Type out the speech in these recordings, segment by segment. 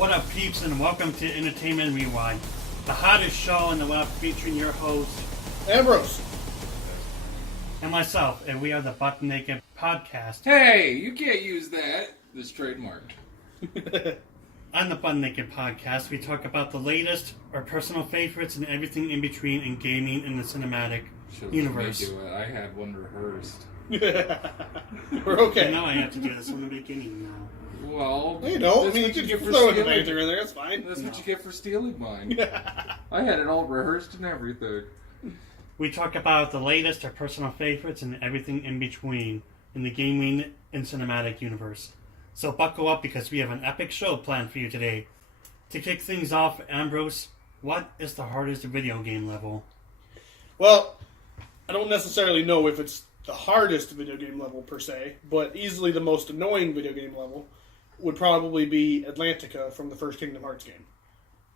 What up, peeps, and welcome to Entertainment Rewind, the hottest show in the web featuring your host, Ambrose. And myself, and we are the Butt Naked Podcast. Hey, you can't use that. It's trademarked. On the Butt Naked Podcast, we talk about the latest, our personal favorites, and everything in between in gaming in the cinematic universe. Do it. I had one rehearsed. We're okay. And now I have to do this from the beginning now. Well, you know, that's I mean, what you get can for throw the stealing. banter in there, that's fine. That's what you get for stealing mine. I had it all rehearsed and everything. We talk about the latest, our personal favorites, and everything in between in the gaming and cinematic universe. So buckle up because we have an epic show planned for you today. To kick things off, Ambrose, what is the hardest video game level? Well, I don't necessarily know if it's the hardest video game level per se, but easily the most annoying video game level would probably be Atlantica from the first Kingdom Hearts game.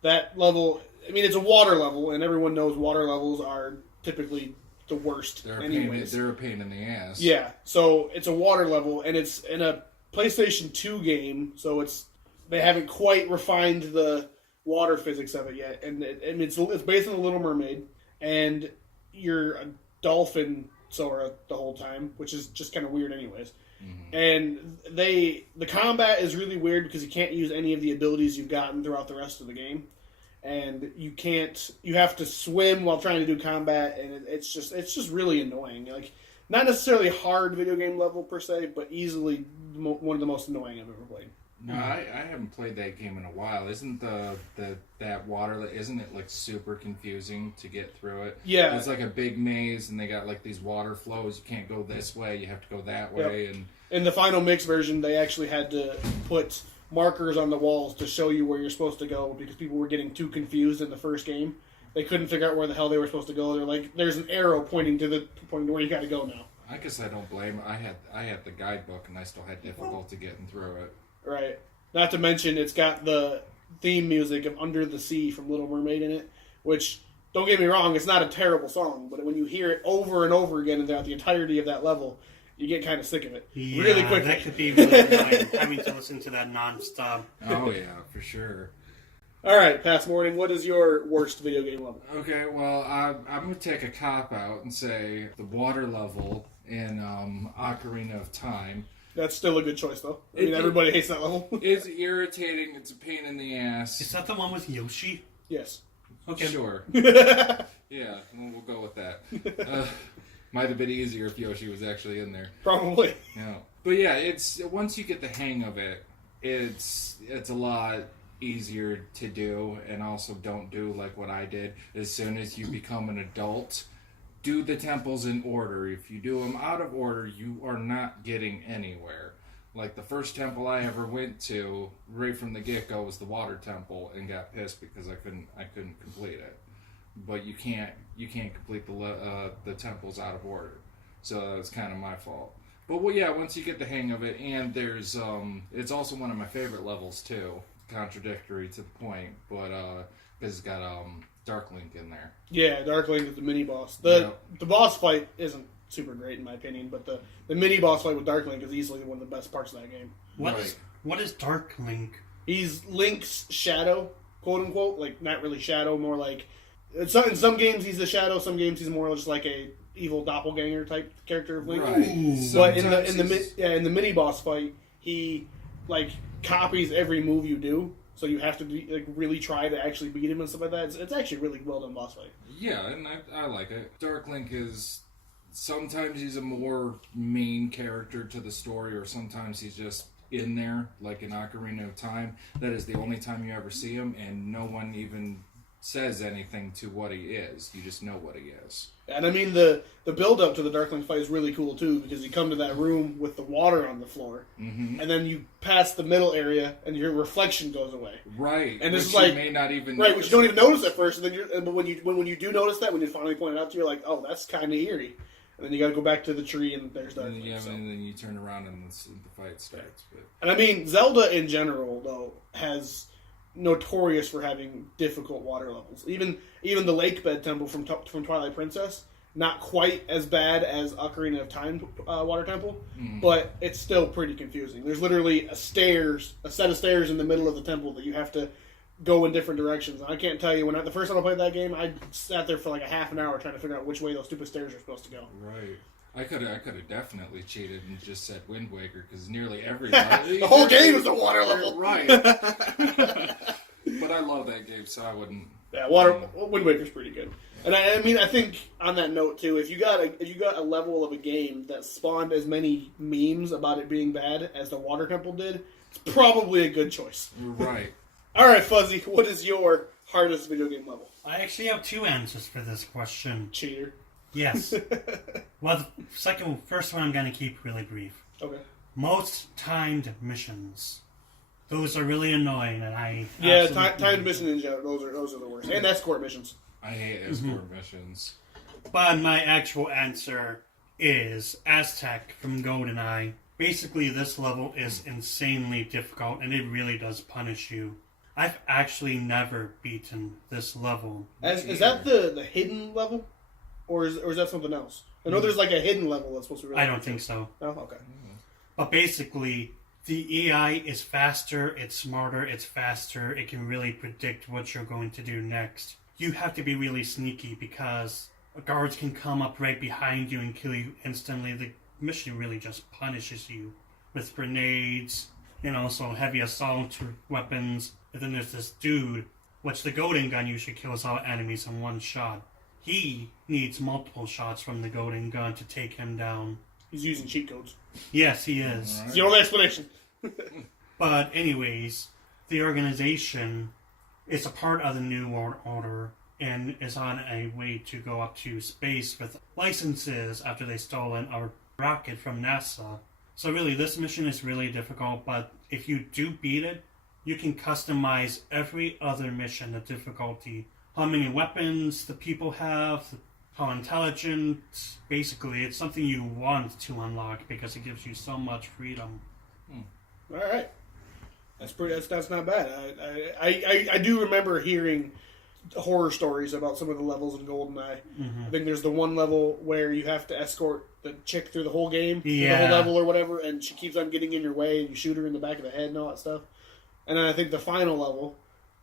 That level, I mean, it's a water level, and everyone knows water levels are typically the worst They're a pain in the ass. Yeah, so it's a water level, and it's in a PlayStation 2 game, so they haven't quite refined the water physics of it yet, and it's based on The Little Mermaid, and you're a dolphin Sora the whole time, which is just kind of weird anyways. Mm-hmm. And the combat is really weird because you can't use any of the abilities you've gotten throughout the rest of the game, and you have to swim while trying to do combat, and it's just really annoying. Like, not necessarily hard video game level per se, but easily one of the most annoying I've ever played. No, I haven't played that game in a while. Isn't that water? Isn't it like super confusing to get through it? Yeah, it's like a big maze, and they got like these water flows. You can't go this way; you have to go that way. Yep. And in the final mix version, they actually had to put markers on the walls to show you where you're supposed to go because people were getting too confused in the first game. They couldn't figure out where the hell they were supposed to go. They're like, "There's an arrow pointing to where you got to go now." I guess I don't blame. I had the guidebook, and I still had difficulty getting through it. Right. Not to mention, it's got the theme music of Under the Sea from Little Mermaid in it, which, don't get me wrong, it's not a terrible song, but when you hear it over and over again throughout the entirety of that level, you get kind of sick of it really quickly. That could be really annoying, having to listen to that nonstop. Oh, yeah, for sure. All right, PasMorning, what is your worst video game level? Okay, well, I'm going to take a cop-out and say the water level in Ocarina of Time. That's still a good choice, though. I mean, everybody hates that level. It's irritating. It's a pain in the ass. Is that the one with Yoshi? Yes. Okay. Sure. Yeah, we'll go with that. Might have been easier if Yoshi was actually in there. Probably. Yeah. But yeah, it's once you get the hang of it, it's a lot easier to do, and also don't do like what I did. As soon as you become an adult, do the temples in order. If you do them out of order, you are not getting anywhere. Like the first temple I ever went to, right from the get-go, was the water temple, and got pissed because I couldn't complete it. But you can't complete the temples out of order, so it's kind of my fault. But well, yeah, once you get the hang of it, and there's it's also one of my favorite levels too. Contradictory to the point, but it's got Dark Link in there. Yeah, Dark Link is the mini boss. The boss fight isn't super great in my opinion, but the mini boss fight with Dark Link is easily one of the best parts of that game. What is Dark Link? He's Link's shadow, quote unquote. Like, not really shadow, more like in some games he's the shadow. Some games he's more just like a evil doppelganger type character of Link. Right. But in the mini boss fight, he like copies every move you do. So you have to really try to actually beat him and stuff like that. It's actually really well done boss fight. Yeah, and I like it. Dark Link is sometimes he's a more main character to the story, or sometimes he's just in there, like in Ocarina of Time. That is the only time you ever see him, and no one even says anything to what he is. You just know what he is. And I mean, the build up to the Dark Link fight is really cool too, because you come to that room with the water on the floor, and then you pass the middle area, and your reflection goes away. Right, and this which is like you may not even right, which you don't even notice at first. And then but when you do notice that, when you finally point it out to you, you're like, oh, that's kind of eerie. And then you got to go back to the tree, and there's Dark Link. Yeah, and then you turn around and the fight starts. But. And I mean, Zelda in general though has notorious for having difficult water levels. Even the Lake Bed Temple from Twilight Princess not quite as bad as Ocarina of Time Water Temple, but it's still pretty confusing. There's literally a set of stairs in the middle of the temple that you have to go in different directions. And I can't tell you, the first time I played that game, I sat there for like a half an hour trying to figure out which way those stupid stairs are supposed to go. Right. I could have definitely cheated and just said Wind Waker because nearly every level, the whole game is a water level, right? But I love that game, so I wouldn't. Yeah, Wind Waker's pretty good. And I mean, I think on that note too, if you got a level of a game that spawned as many memes about it being bad as the Water Temple did, it's probably a good choice. Right. All right, Fuzzy, what is your hardest video game level? I actually have two answers for this question. Cheater. Yes. Well, the first one I'm going to keep really brief. Okay. Most timed missions. Those are really annoying, and timed missions in general, those are the worst. And escort missions. I hate escort missions. But my actual answer is Aztec from GoldenEye. Basically, this level is insanely difficult, and it really does punish you. I've actually never beaten this level. Is that the hidden level? Or is that something else? I know there's like a hidden level that's supposed to be really I don't think so. Oh, okay. But basically, the AI is faster, it's smarter, it's faster, it can really predict what you're going to do next. You have to be really sneaky because guards can come up right behind you and kill you instantly. The mission really just punishes you with grenades and also heavy assault weapons. And then there's this dude, which the golden gun usually kills all enemies in one shot. He needs multiple shots from the golden gun to take him down. He's using cheat codes. Yes, he is. It's the only explanation. But anyways, the organization is a part of the New World Order and is on a way to go up to space with licenses after they've stolen a rocket from NASA. So really, this mission is really difficult, but if you do beat it, you can customize every other mission, the difficulty, how many weapons the people have, how intelligent. Basically, it's something you want to unlock because it gives you so much freedom. All right, that's not bad. I do remember hearing horror stories about some of the levels in GoldenEye. I think there's the one level where you have to escort the chick through the whole game, the whole level or whatever, and she keeps on getting in your way, and you shoot her in the back of the head and all that stuff. And then I think the final level,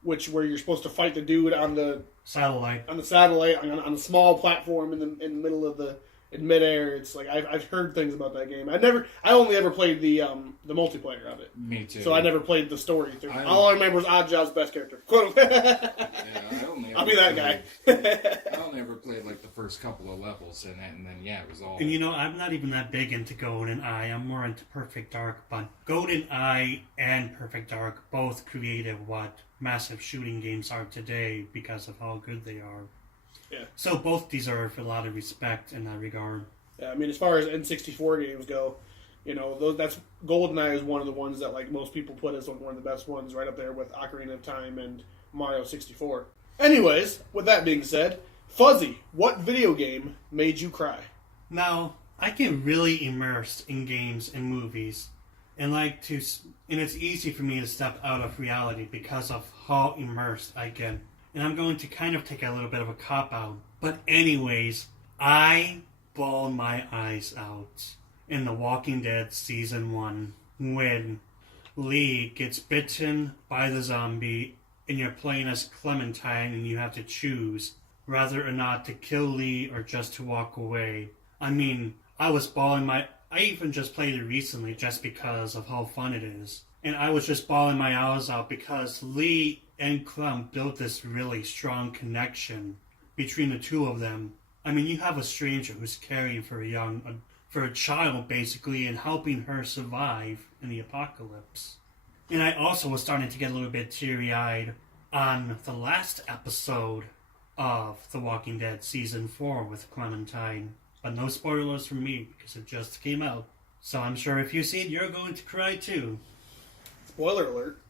where you're supposed to fight the dude on the satellite, on a small platform in the middle of in midair. It's like I've heard things about that game. I only ever played the multiplayer of it. Me too. So I never played the story through. All I remember was Oddjob's best character. I'll be that guy. I only ever played like the first couple of levels in it, and then it was all. And I'm not even that big into GoldenEye. I'm more into Perfect Dark. But GoldenEye and Perfect Dark both created what massive shooting games are today because of how good they are. Yeah. So both deserve a lot of respect in that regard. Yeah, I mean, as far as N64 games go, that's GoldenEye is one of the ones that like most people put as one of the best ones, right up there with Ocarina of Time and Mario 64. Anyways, with that being said, Fuzzy, what video game made you cry? Now, I get really immersed in games and movies, and it's easy for me to step out of reality because of how immersed I get. And I'm going to kind of take a little bit of a cop-out. But anyways, I bawled my eyes out in The Walking Dead Season 1 when Lee gets bitten by the zombie and you're playing as Clementine and you have to choose whether or not to kill Lee or just to walk away. I mean, I was bawling I even just played it recently just because of how fun it is. And I was just bawling my eyes out because Lee and Clem built this really strong connection between the two of them. I mean, you have a stranger who's caring for a child, basically, and helping her survive in the apocalypse. And I also was starting to get a little bit teary-eyed on the last episode of The Walking Dead Season 4 with Clementine. But no spoilers from me, because it just came out. So I'm sure if you see it, you're going to cry too. Spoiler alert.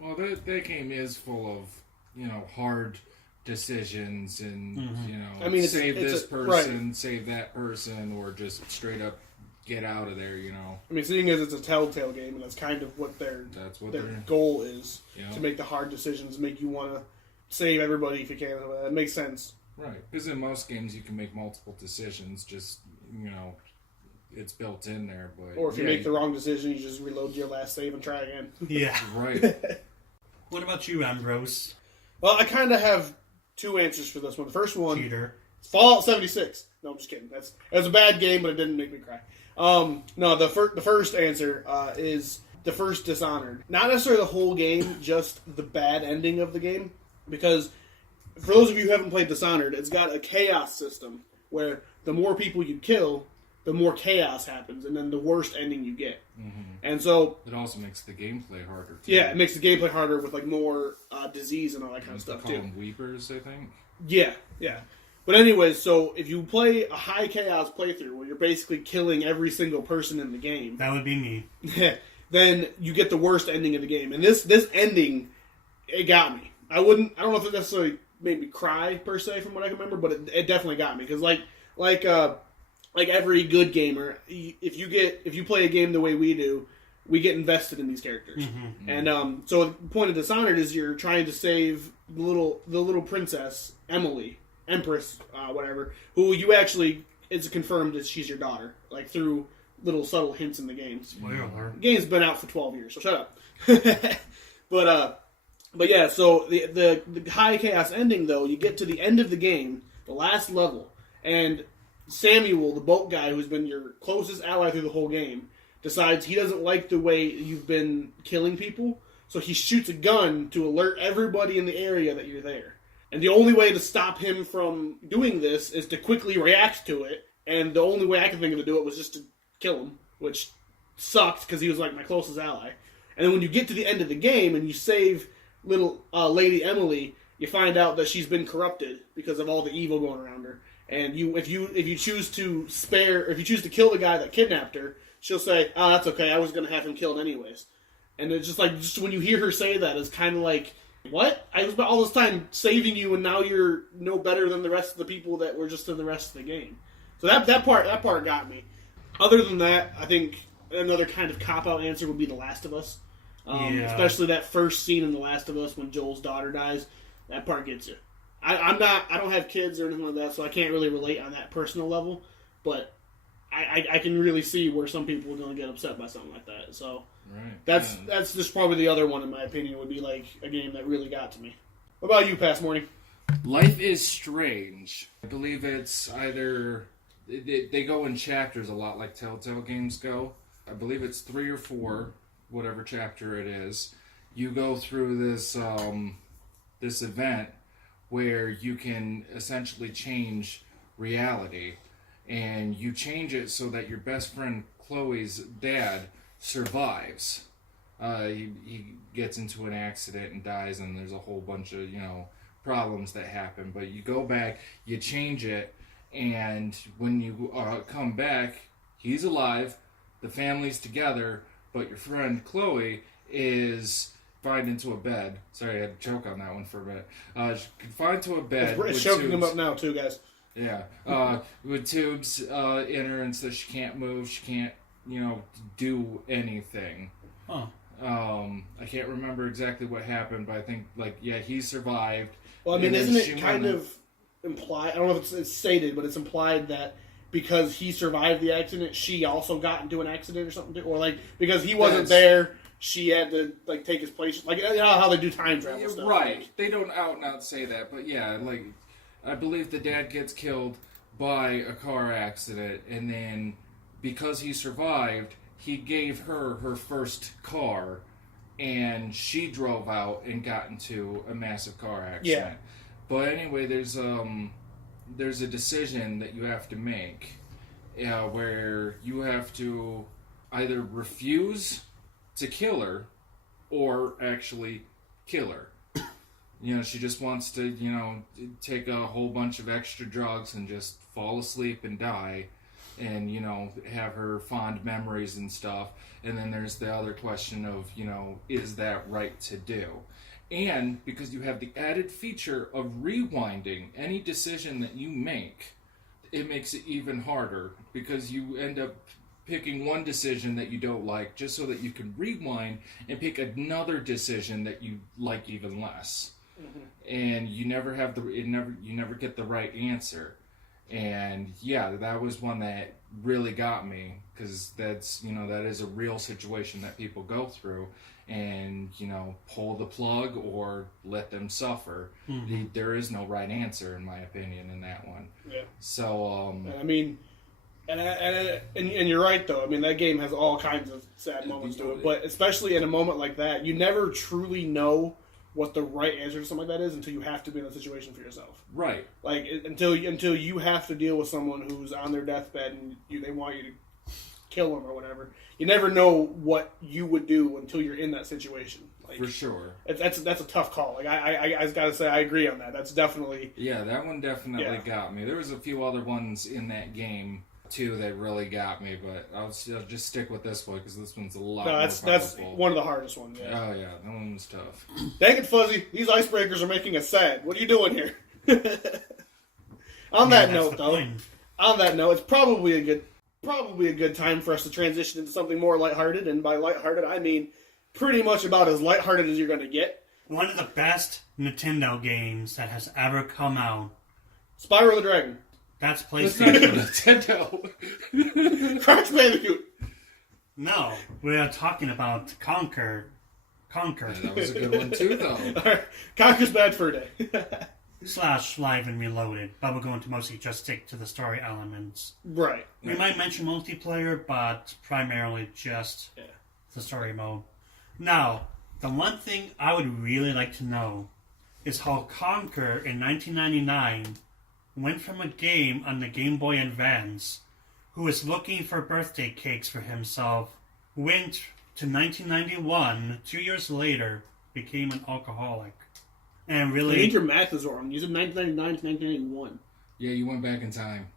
Well, that game is full of, hard decisions and, I mean, save this person, save that person, or just straight up get out of there, I mean, seeing as it's a Telltale game, and that's kind of what their goal is, to make the hard decisions, make you want to save everybody if you can. That makes sense. Right, because in most games you can make multiple decisions, just, it's built in there. But Or if you make the wrong decision, you just reload your last save and try again. Yeah. Right. What about you, Ambrose? Well, I kind of have two answers for this one. The first one, Cheater. Fallout 76. No, I'm just kidding. That's a bad game, but it didn't make me cry. No, the first answer is the first Dishonored. Not necessarily the whole game, just the bad ending of the game. Because for those of you who haven't played Dishonored, it's got a chaos system where the more people you kill, the more chaos happens, and then the worst ending you get. Mm-hmm. And so it also makes the gameplay harder, too. Yeah, it makes the gameplay harder with more disease and all that kind of stuff, call too. them Weepers, I think. Yeah. But anyways, so if you play a high chaos playthrough where you're basically killing every single person in the game, That would be me. then you get the worst ending of the game. And this ending, it got me. I don't know if it necessarily made me cry per se from what I can remember, but it definitely got me because like every good gamer, if you play a game the way we do, we get invested in these characters. Mm-hmm. And so the point of Dishonored is you're trying to save the little princess Emily, Empress, whatever, who you actually, it's confirmed that she's your daughter, like through little subtle hints in the game. Spoiler alert. The game's been out for 12 years, so shut up. But yeah, so the high chaos ending though, you get to the end of the game, the last level, and Samuel, the boat guy who's been your closest ally through the whole game, decides he doesn't like the way you've been killing people, so he shoots a gun to alert everybody in the area that you're there. And the only way to stop him from doing this is to quickly react to it, and the only way I could think of to do it was just to kill him, which sucked because he was like my closest ally. And then when you get to the end of the game and you save little Lady Emily, you find out that she's been corrupted because of all the evil going around her. And if you choose to kill the guy that kidnapped her, she'll say, "Oh, that's okay. I was going to have him killed anyways." And it's just when you hear her say that, it's kind of like, what? I was all this time saving you, and now you're no better than the rest of the people that were just in the rest of the game. So that part got me. Other than that, I think another kind of cop-out answer would be The Last of Us. Especially that first scene in The Last of Us when Joel's daughter dies. That part gets you. I don't have kids or anything like that, so I can't really relate on that personal level. But I can really see where some people are going to get upset by something like that. So that's just probably the other one in my opinion would be like a game that really got to me. What about you, PasMorning? Life is Strange. I believe it's either they go in chapters a lot like Telltale games go. I believe it's 3 or 4, whatever chapter it is. You go through this this event where you can essentially change reality, and you change it so that your best friend Chloe's dad survives. He gets into an accident and dies, and there's a whole bunch of problems that happen. But you go back, you change it, and when you come back, he's alive, the family's together, but your friend Chloe is confined into a bed. Sorry, I had to choke on that one for a minute. Confined to a bed. It's choking him up now too, guys. Yeah, with tubes in her, and so she can't move. She can't, do anything. Huh. I can't remember exactly what happened, but I think he survived. Well, I mean, isn't it kind of implied? I don't know if it's stated, but it's implied that because he survived the accident, she also got into an accident or something, or because he wasn't there, she had to take his place. How they do time travel stuff. Right? They don't out and out say that, but I believe the dad gets killed by a car accident, and then because he survived, he gave her her first car, and she drove out and got into a massive car accident. Yeah. But anyway, there's a decision that you have to make, where you have to either refuse to kill her or actually kill her. She just wants to, take a whole bunch of extra drugs and just fall asleep and die and, have her fond memories and stuff. And then there's the other question of, is that right to do? And because you have the added feature of rewinding any decision that you make, it makes it even harder because you end up picking one decision that you don't like just so that you can rewind and pick another decision that you like even less. and you never get the right answer. And yeah, that was one that really got me, because that's, that is a real situation that people go through, and pull the plug or let them suffer. There is no right answer, in my opinion, in that one. Yeah. So I mean, and you're right though. I mean, that game has all kinds of sad moments to it, but especially in a moment like that, you never truly know what the right answer to something like that is until you have to be in a situation for yourself. Right. Like until you have to deal with someone who's on their deathbed and they want you to kill them or whatever. You never know what you would do until you're in that situation. Like, for sure. That's a tough call. Like I gotta say, I agree on that. That's definitely that one definitely got me. There was a few other ones in that game too that really got me, but I'll just stick with this one because this one's a lot more powerful. That's one of the hardest ones. Yeah. Oh yeah, that one was tough. Dang it, Fuzzy! These icebreakers are making us sad. What are you doing here? On that note, it's probably a good time for us to transition into something more lighthearted, and by lighthearted I mean pretty much about as lighthearted as you're going to get. One of the best Nintendo games that has ever come out. Spyro the Dragon. That's PlayStation. Nintendo. Crash Bandicoot. No, we are talking about Conker. Yeah, that was a good one too, though. Conker's Bad Fur Day. / Live and Reloaded, but we're going to mostly just stick to the story elements. Right. We might mention multiplayer, but primarily just the story mode. Now, the one thing I would really like to know is how Conker in 1999 went from a game on the Game Boy Advance, who was looking for birthday cakes for himself, went to 1991, 2 years later, became an alcoholic. And really... I think your math is wrong. You said 1999 to 1991. Yeah, you went back in time.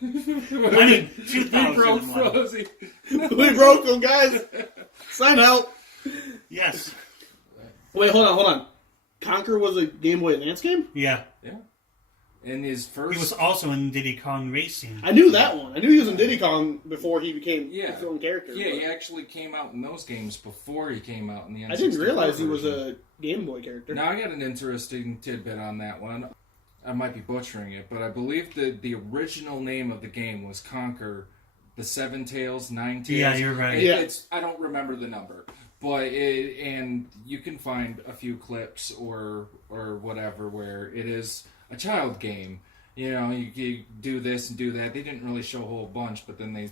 I mean, 2000. We broke Frozy. We broke them, guys. Sign out. Yes. Wait, hold on. Conker was a Game Boy Advance game? Yeah. Yeah. And his first... He was also in Diddy Kong Racing. I knew that one. I knew he was in Diddy Kong before he became his own character. Yeah, he actually came out in those games before he came out in the N64 I didn't realize he was version. a Game Boy character. Now, I got an interesting tidbit on that one. I might be butchering it, but I believe the original name of the game was Conker, the 7 Tails, 9 Tails. Yeah, you're right. It's I don't remember the number. But and you can find a few clips or whatever where it is a child game. You do this and do that. They didn't really show a whole bunch, but then they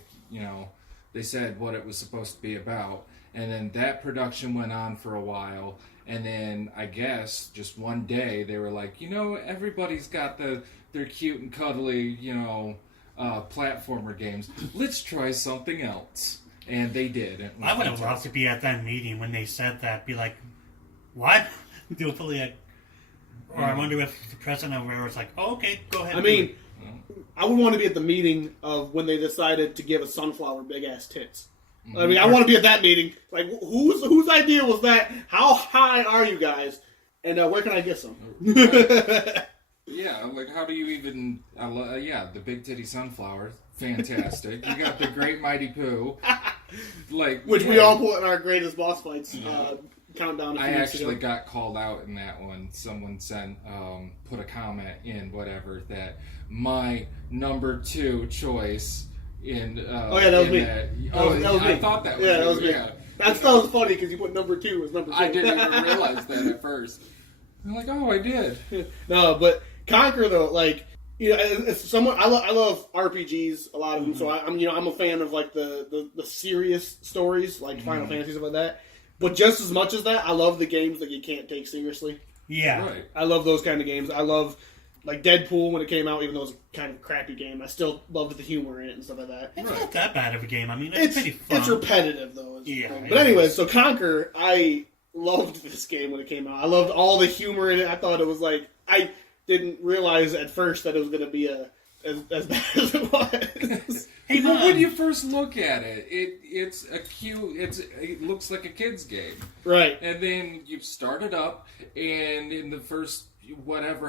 said what it was supposed to be about. And then that production went on for a while. And then I guess just one day they were like, everybody's got their cute and cuddly, platformer games. Let's try something else. And they did. I would have loved to be at that meeting when they said that. Be like, what? Or I wonder if the president over there was like, oh, okay, go ahead. I mean, I would want to be at the meeting of when they decided to give a sunflower big-ass tits. I mean, I want to be at that meeting. Like, whose idea was that? How high are you guys? And where can I get some? Yeah, like, how do you even... the big titty sunflower. Fantastic. You got the Great Mighty Pooh. Which we all put in our greatest boss fights countdown. I actually got called out in that one. Someone put a comment in whatever that my number 2 choice in. That was me. That was me. I thought that was that was me. Yeah. That was funny because you put number 2 as number 2. I didn't even realize that at first. I'm like, oh, I did. No, but Conker though, like. As someone I love RPGs, a lot of them. So I'm a fan of like the serious stories, like Final Fantasy stuff like that. But just as much as that, I love the games that you can't take seriously. Yeah, right. I love those kind of games. I love like Deadpool when it came out, even though it was a kind of crappy game. I still loved the humor in it and stuff like that. It's not that bad of a game. I mean, it's pretty fun. It's repetitive though. Yeah. But anyway, so Conker, I loved this game when it came out. I loved all the humor in it. I thought it was like I didn't realize at first that it was going to be as bad as it was. Hey, but when you first look at it, it looks like a kid's game, right? And then you start it up, and in the first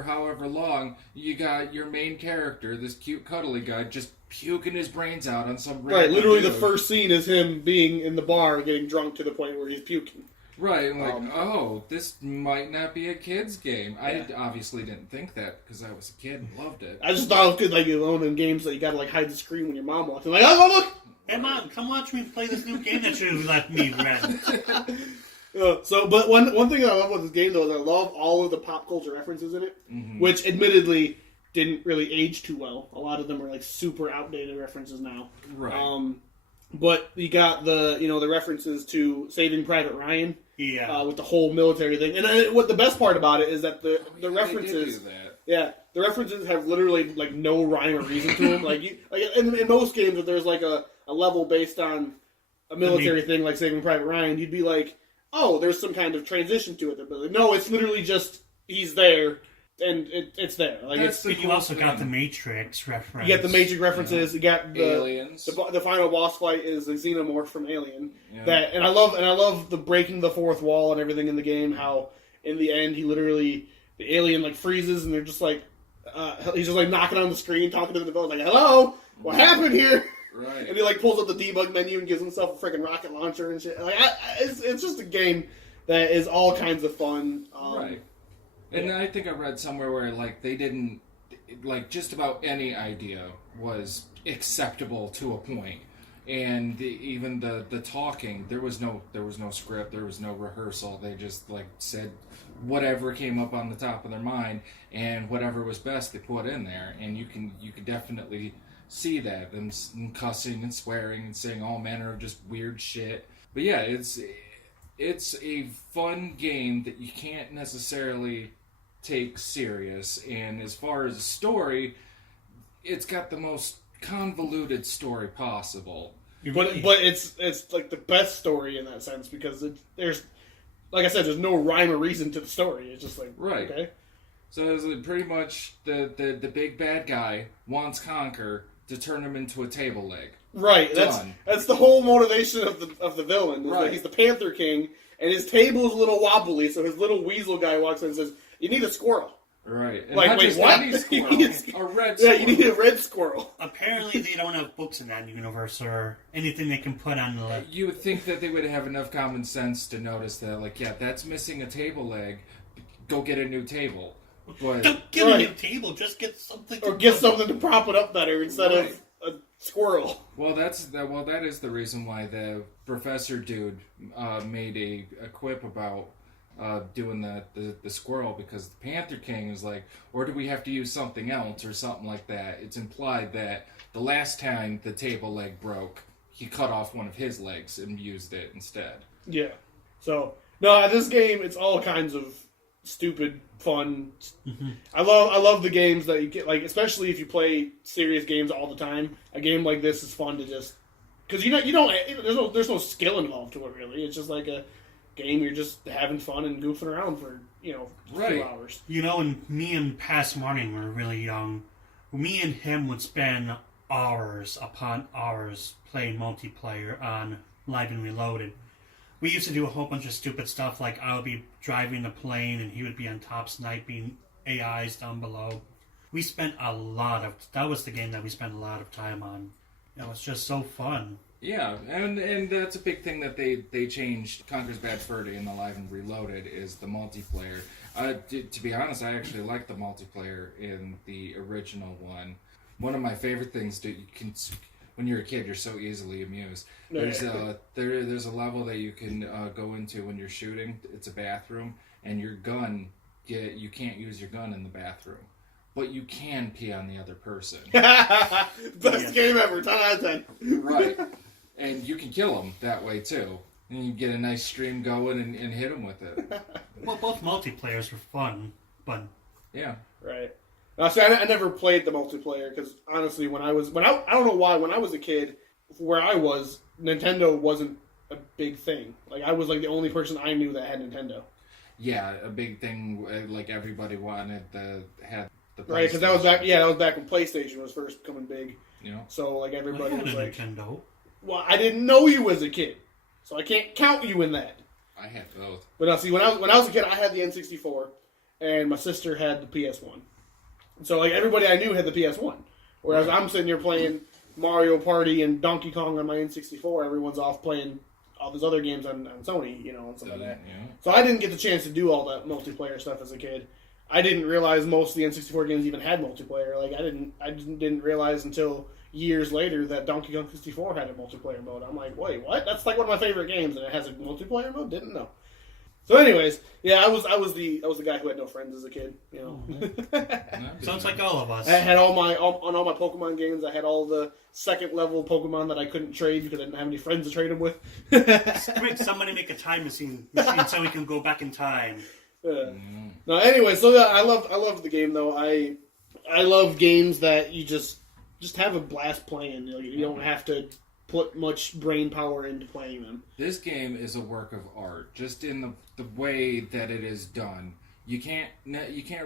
however long, you got your main character, this cute cuddly guy, just puking his brains out on some right. Literally, the first scene is him being in the bar, getting drunk to the point where he's puking. Right, and like, this might not be a kid's game. I obviously didn't think that because I was a kid and loved it. I just thought it was good, like, you know, in games that you gotta, like, hide the screen when your mom walks in. Like, oh, look! Hey, Mom, come watch me play this new game that you left me rent. But one thing that I love about this game, though, is I love all of the pop culture references in it, which, admittedly, didn't really age too well. A lot of them are, like, super outdated references now. Right. But you got the references to Saving Private Ryan, with the whole military thing. And what the best part about it is that the references, they did do that. the references have literally like no rhyme or reason to them. Like in most games, if there's like a level based on a military thing like Saving Private Ryan, you'd be like, oh, there's some kind of transition to it. But like, no, it's literally just he's there. And it's there. Like you also got the Matrix reference. You got the Matrix references. You got the Aliens. The final boss fight is the Xenomorph from Alien. Yeah. And I love the breaking the fourth wall and everything in the game. How in the end the alien like freezes and they're just like he's just like knocking on the screen talking to the developer like, hello, what happened here? Right. And he like pulls up the debug menu and gives himself a freaking rocket launcher and shit. Like it's just a game that is all kinds of fun. Right. And I think I read somewhere where like they didn't like just about any idea was acceptable to a point, and even the talking there was no script, there was no rehearsal. They just like said whatever came up on the top of their mind, and whatever was best they put in there, and you could definitely see that them cussing and swearing and saying all manner of just weird shit. But yeah, it's a fun game that you can't necessarily take serious, and as far as the story, it's got the most convoluted story possible. But it's like the best story in that sense because there's like I said, there's no rhyme or reason to the story. It's just like okay. So it's pretty much the big bad guy wants Conker to turn him into a table leg. Right. That's the whole motivation of the villain. Right. Like he's the Panther King, and his table is a little wobbly, so his little weasel guy walks in and says, "You need a squirrel." Right. And like, wait, what? Any squirrel, a red squirrel. Yeah, you need a red squirrel. Apparently, they don't have books in that universe or anything they can put on the list. You would think that they would have enough common sense to notice that, like, yeah, that's missing a table leg. Go get a new table. But don't get a new table. Just get something. Something to prop it up better instead of a squirrel. Well, that is the reason why the professor dude made a quip about doing the squirrel, because the Panther King is like, or do we have to use something else or something like that? It's implied that the last time the table leg broke, he cut off one of his legs and used it instead. Yeah. So no, this game, it's all kinds of stupid fun. Mm-hmm. I love the games that you get, like especially if you play serious games all the time. A game like this is fun to just because there's no skill involved to it really. It's just like a game you're just having fun and goofing around for 2 hours. When me and PasMorning were really young, me and him would spend hours upon hours playing multiplayer on Live and Reloaded. We used to do a whole bunch of stupid stuff, like I would be driving a plane and he would be on top sniping AIs down below. We spent that was the game that we spent a lot of time on. It was just so fun. Yeah, and that's a big thing that they changed Conker's Bad Fur Day in the Live and Reloaded is the multiplayer. To be honest, I actually like the multiplayer in the original one. One of my favorite things when you're a kid, you're so easily amused. There's a level that you can go into when you're shooting. It's a bathroom, and your gun, you can't use your gun in the bathroom. But you can pee on the other person. Best game ever, 10 out of 10. Right. And you can kill them that way, too. And you get a nice stream going and hit them with it. Well, both multiplayers were fun. Yeah. Right. See, I never played the multiplayer, because honestly, I don't know why, when I was a kid, where I was, Nintendo wasn't a big thing. Like, I was like the only person I knew that had Nintendo. Yeah, a big thing, like everybody wanted had the PlayStation. Right, because that was back when PlayStation was first becoming big. Yeah. So like everybody was like, Nintendo. Well, I didn't know you as a kid, so I can't count you in that. I had both. But now, see, when I was a kid, I had the N64, and my sister had the PS1. So like everybody I knew had the PS1, whereas I'm sitting here playing Mario Party and Donkey Kong on my N64. Everyone's off playing all those other games on Sony, and stuff like that. Yeah. So I didn't get the chance to do all that multiplayer stuff as a kid. I didn't realize most of the N64 games even had multiplayer. Like I didn't realize until years later that Donkey Kong 64 had a multiplayer mode. I'm like, wait, what? That's like one of my favorite games, and it has a multiplayer mode? Didn't know. So, anyways, yeah, I was the guy who had no friends as a kid. Sounds like all of us. I had on all my Pokemon games. I had all the second level Pokemon that I couldn't trade because I didn't have any friends to trade them with. Quick, somebody make a time machine so we can go back in time. No, anyway, so yeah, I love the game though. I love games that you just have a blast playing. You don't have to put much brain power into playing them. This game is a work of art, just in the way that it is done. You can't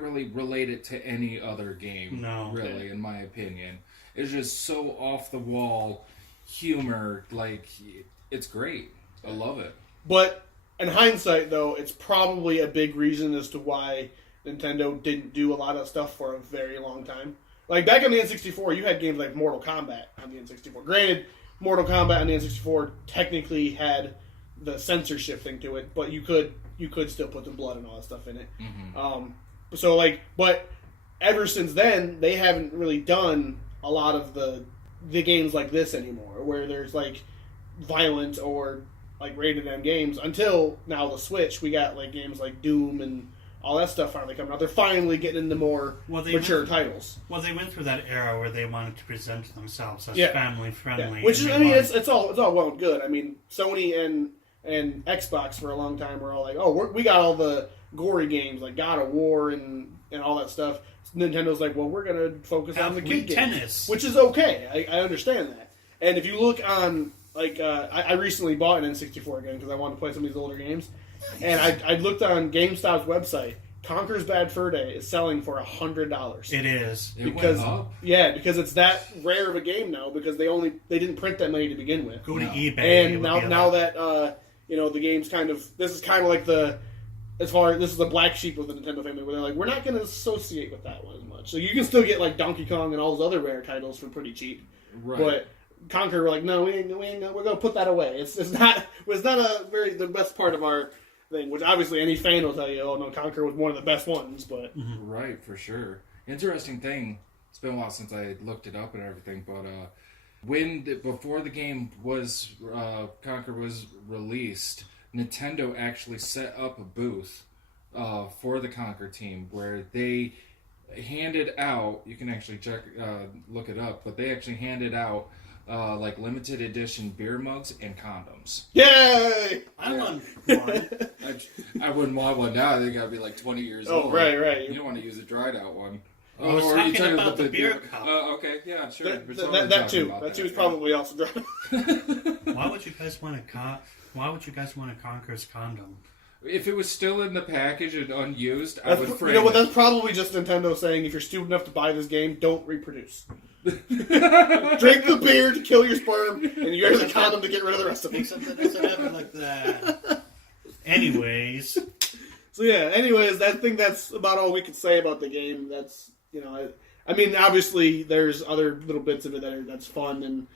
really relate it to any other game. No, really, in my opinion, it's just so off the wall humor. Like, it's great. I love it. But in hindsight, though, it's probably a big reason as to why Nintendo didn't do a lot of stuff for a very long time. Like back on the N64, you had games like Mortal Kombat on the N64. Granted, Mortal Kombat on the N64 technically had the censorship thing to it, but you could still put the blood and all that stuff in it. Mm-hmm. But ever since then, they haven't really done a lot of the games like this anymore, where there's like violent or like rated M games. Until now, the Switch, we got like games like Doom and all that stuff finally coming out. They're finally getting into more mature titles. Well, they went through that era where they wanted to present themselves as family friendly. Yeah. Which is, I mean, it's all well and good. I mean, Sony and Xbox for a long time were all like, oh, we got all the gory games like God of War and all that stuff. Nintendo's like, well, we're going to focus on the kid games, which is okay. I understand that. And if you look on, like, I recently bought an N64 again because I wanted to play some of these older games. And I looked on GameStop's website. Conker's Bad Fur Day is selling for $100. It is. It went up? Yeah, because it's that rare of a game now. Because they didn't print that many to begin with. Go to eBay. And now that the game's this is kind of like this is the black sheep of the Nintendo family, where they're like, we're not going to associate with that one as much. So you can still get like Donkey Kong and all those other rare titles for pretty cheap. Right. But Conker were like, no, we're going to put that away. It's not the best part of our thing, which obviously any fan will tell you, oh no, Conker was one of the best ones, but right, for sure. Interesting thing, it's been a while since I looked it up and everything, but before the game was Conker was released, Nintendo actually set up a booth for the Conker team where they handed out, you can actually look it up, but they actually handed out like limited edition beer mugs and condoms. Yay! I want one. I wouldn't want one now. They gotta be like 20 years old. Oh, right. You don't want to use a dried out one. I was talking about the beer cup. Okay, yeah, sure. That too is probably also dry. Why would you guys want a Conker's condom? If it was still in the package and unused, I would frame it. That's probably just Nintendo saying, if you're stupid enough to buy this game, don't reproduce. Drink the beer to kill your sperm, and use the condom to get rid of the rest of it. Except that doesn't happen like that. Anyways. So yeah, I think that's about all we could say about the game. That's, I mean, obviously there's other little bits of it that's fun and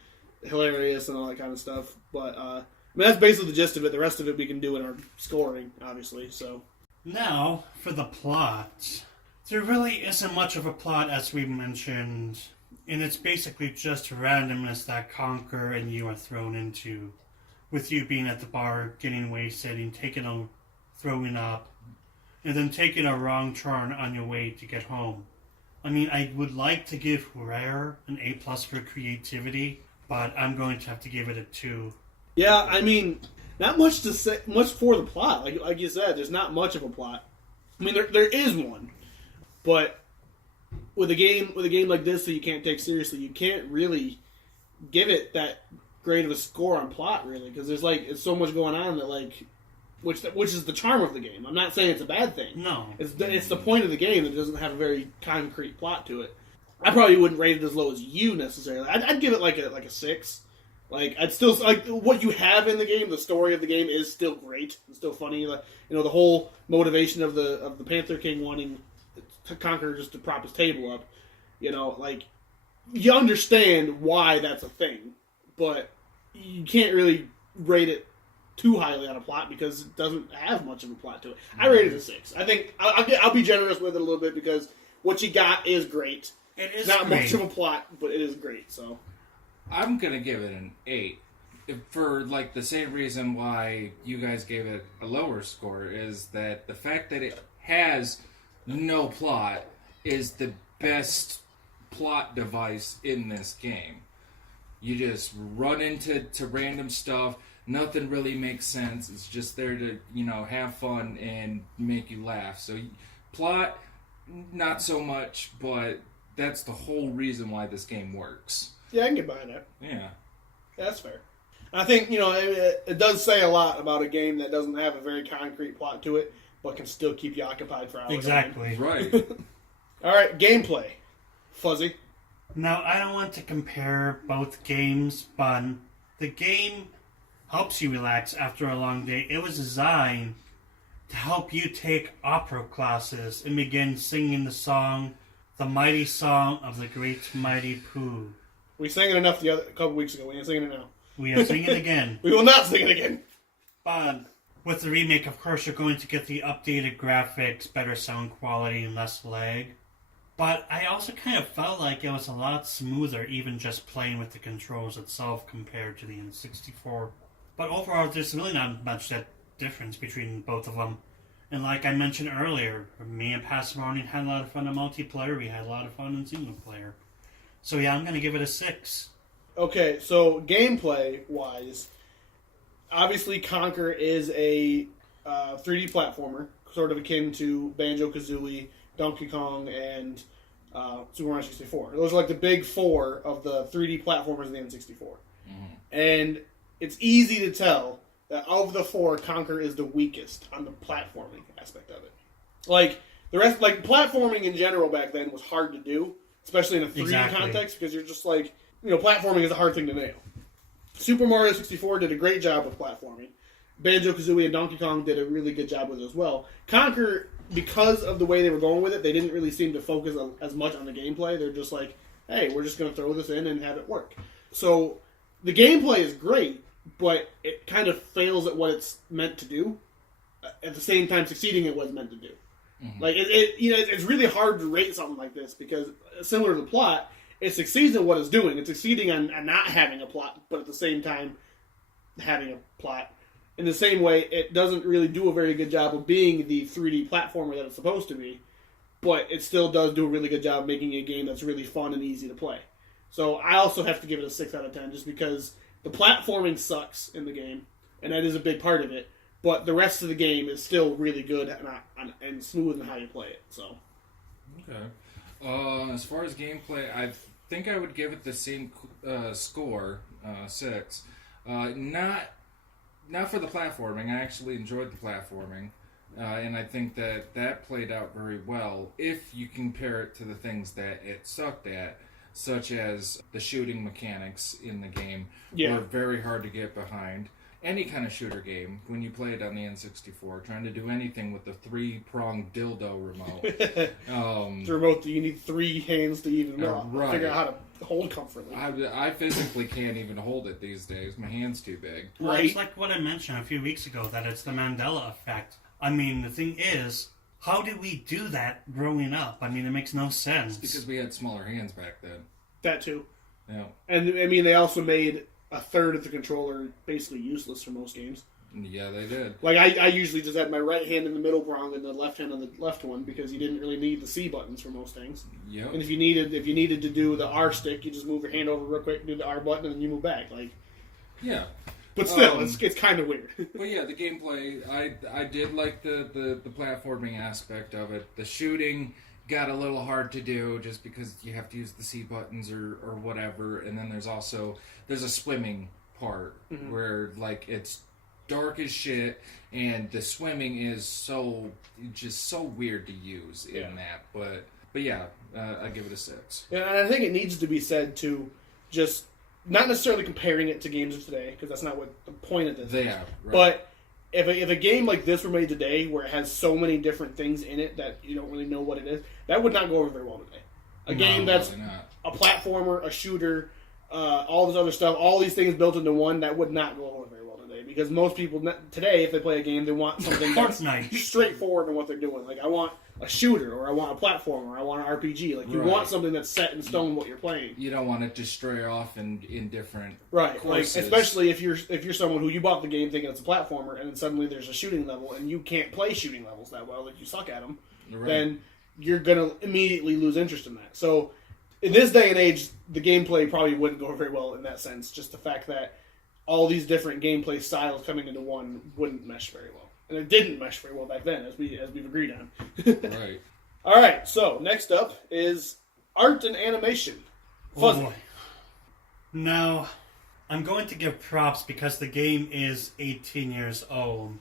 hilarious and all that kind of stuff, but I mean, that's basically the gist of it. The rest of it we can do in our scoring, obviously. So now for the plot. There really isn't much of a plot, as we mentioned, and it's basically just randomness that Conker and you are thrown into, with you being at the bar, getting wasted, and throwing up, and then taking a wrong turn on your way to get home. I mean, I would like to give Rare an A+ for creativity, but I'm going to have to give it a 2. Yeah, I mean, not much to say, much for the plot. Like you said, there's not much of a plot. I mean, there is one, but with a game like this that you can't take seriously, you can't really give it that great of a score on plot, really, because there's it's so much going on that which is the charm of the game. I'm not saying it's a bad thing. No, it's the point of the game that it doesn't have a very concrete plot to it. I probably wouldn't rate it as low as you necessarily. I'd give it like a 6. I'd still what you have in the game. The story of the game is still great. It's still funny. The whole motivation of the Panther King wanting to conquer just to prop his table up. You understand why that's a thing, but you can't really rate it too highly on a plot because it doesn't have much of a plot to it. I rated it a 6. I think I'll be generous with it a little bit because what you got is great. It is not great. much of a plot, but it is great. So I'm gonna give it an 8 for like the same reason why you guys gave it a lower score is that the fact that it has no plot is the best plot device in this game. You just run into random stuff. Nothing really makes sense. It's just there to, have fun and make you laugh. So plot, not so much, but that's the whole reason why this game works. yeah, I can get behind that. Yeah. That's fair. I think, it does say a lot about a game that doesn't have a very concrete plot to it, but can still keep you occupied for hours. Exactly. Right. All right, gameplay. Fuzzy. Now, I don't want to compare both games, but the game helps you relax after a long day. It was designed to help you take opera classes and begin singing the mighty song of the great mighty Pooh. We sang it enough a couple weeks ago. We ain't singing it now. We are singing it again. We will not sing it again. But with the remake, of course, you're going to get the updated graphics, better sound quality, and less lag. But I also kind of felt like it was a lot smoother, even just playing with the controls itself compared to the N64. But overall, there's really not much that difference between both of them. And like I mentioned earlier, me and PasMorning had a lot of fun in multiplayer. We had a lot of fun in single player. So yeah, I'm going to give it a 6. Okay, so gameplay-wise, obviously Conker is a 3D platformer, sort of akin to Banjo-Kazooie, Donkey Kong, and Super Mario 64. Those are like the big 4 of the 3D platformers in the N64. Mm-hmm. And it's easy to tell that of the 4, Conker is the weakest on the platforming aspect of it. Like, the rest, like, platforming in general back then was hard to do, especially in a 3D context, because you're just like, platforming is a hard thing to nail. Super Mario 64 did a great job with platforming. Banjo-Kazooie and Donkey Kong did a really good job with it as well. Conker, because of the way they were going with it, they didn't really seem to focus as much on the gameplay. They're just like, hey, we're just going to throw this in and have it work. So the gameplay is great, but it kind of fails at what it's meant to do, at the same time succeeding at what it's meant to do. Mm-hmm. Like, it's really hard to rate something like this because, similar to the plot, it succeeds at what it's doing. It's succeeding on not having a plot, but at the same time having a plot. In the same way, it doesn't really do a very good job of being the 3D platformer that it's supposed to be, but it still does do a really good job making a game that's really fun and easy to play. So I also have to give it a 6 out of 10 just because the platforming sucks in the game, and that is a big part of it, but the rest of the game is still really good and smooth in how you play it. So, okay. As far as gameplay, I think I would give it the same score, 6. Not for the platforming. I actually enjoyed the platforming, and I think that played out very well if you compare it to the things that it sucked at, such as the shooting mechanics in the game were very hard to get behind. Any kind of shooter game, when you play it on the N64, trying to do anything with the 3-pronged dildo remote. The remote that you need 3 hands to even figure out how to hold comfortably. I physically can't even hold it these days. My hand's too big. Well, it's like what I mentioned a few weeks ago, that it's the Mandela effect. I mean, the thing is, how did we do that growing up? I mean, it makes no sense. It's because we had smaller hands back then. That too. Yeah. And, I mean, they also made a third of the controller basically useless for most games. Yeah, they did. Like, I usually just had my right hand in the middle prong and the left hand on the left one because you didn't really need the C buttons for most things. Yep. And if you needed to do the R stick, you just move your hand over real quick, do the R button, and then you move back. Like, yeah. But still, it's kind of weird. But yeah, the gameplay, I did like the platforming aspect of it. The shooting got a little hard to do just because you have to use the C buttons or whatever. And then there's a swimming part where like it's dark as shit and the swimming is just so weird to use in that. But yeah, I give it a 6. Yeah, and I think it needs to be said to just not necessarily comparing it to games of today because that's not what the point of this is. Yeah, right. But if a game like this were made today, where it has so many different things in it that you don't really know what it is, that would not go over very well today. A game that's a platformer, a shooter, all this other stuff, all these things built into one, that would not go over very well today because most people today, if they play a game, they want something that's Fortnite. straightforward in what they're doing. Like, I want a shooter, or I want a platformer, or I want an RPG. Like, you want something that's set in stone what you're playing. You don't want it to stray off in different courses. Like, especially if you're someone who you bought the game thinking it's a platformer, and then suddenly there's a shooting level, and you can't play shooting levels that well, like you suck at them, then you're gonna immediately lose interest in that. So, in this day and age, the gameplay probably wouldn't go very well in that sense. Just the fact that all these different gameplay styles coming into one wouldn't mesh very well. And it didn't mesh very well back then, as we've agreed on. Right. All right, so next up is art and animation. Fuzzy. Oh boy. Now, I'm going to give props because the game is 18 years old,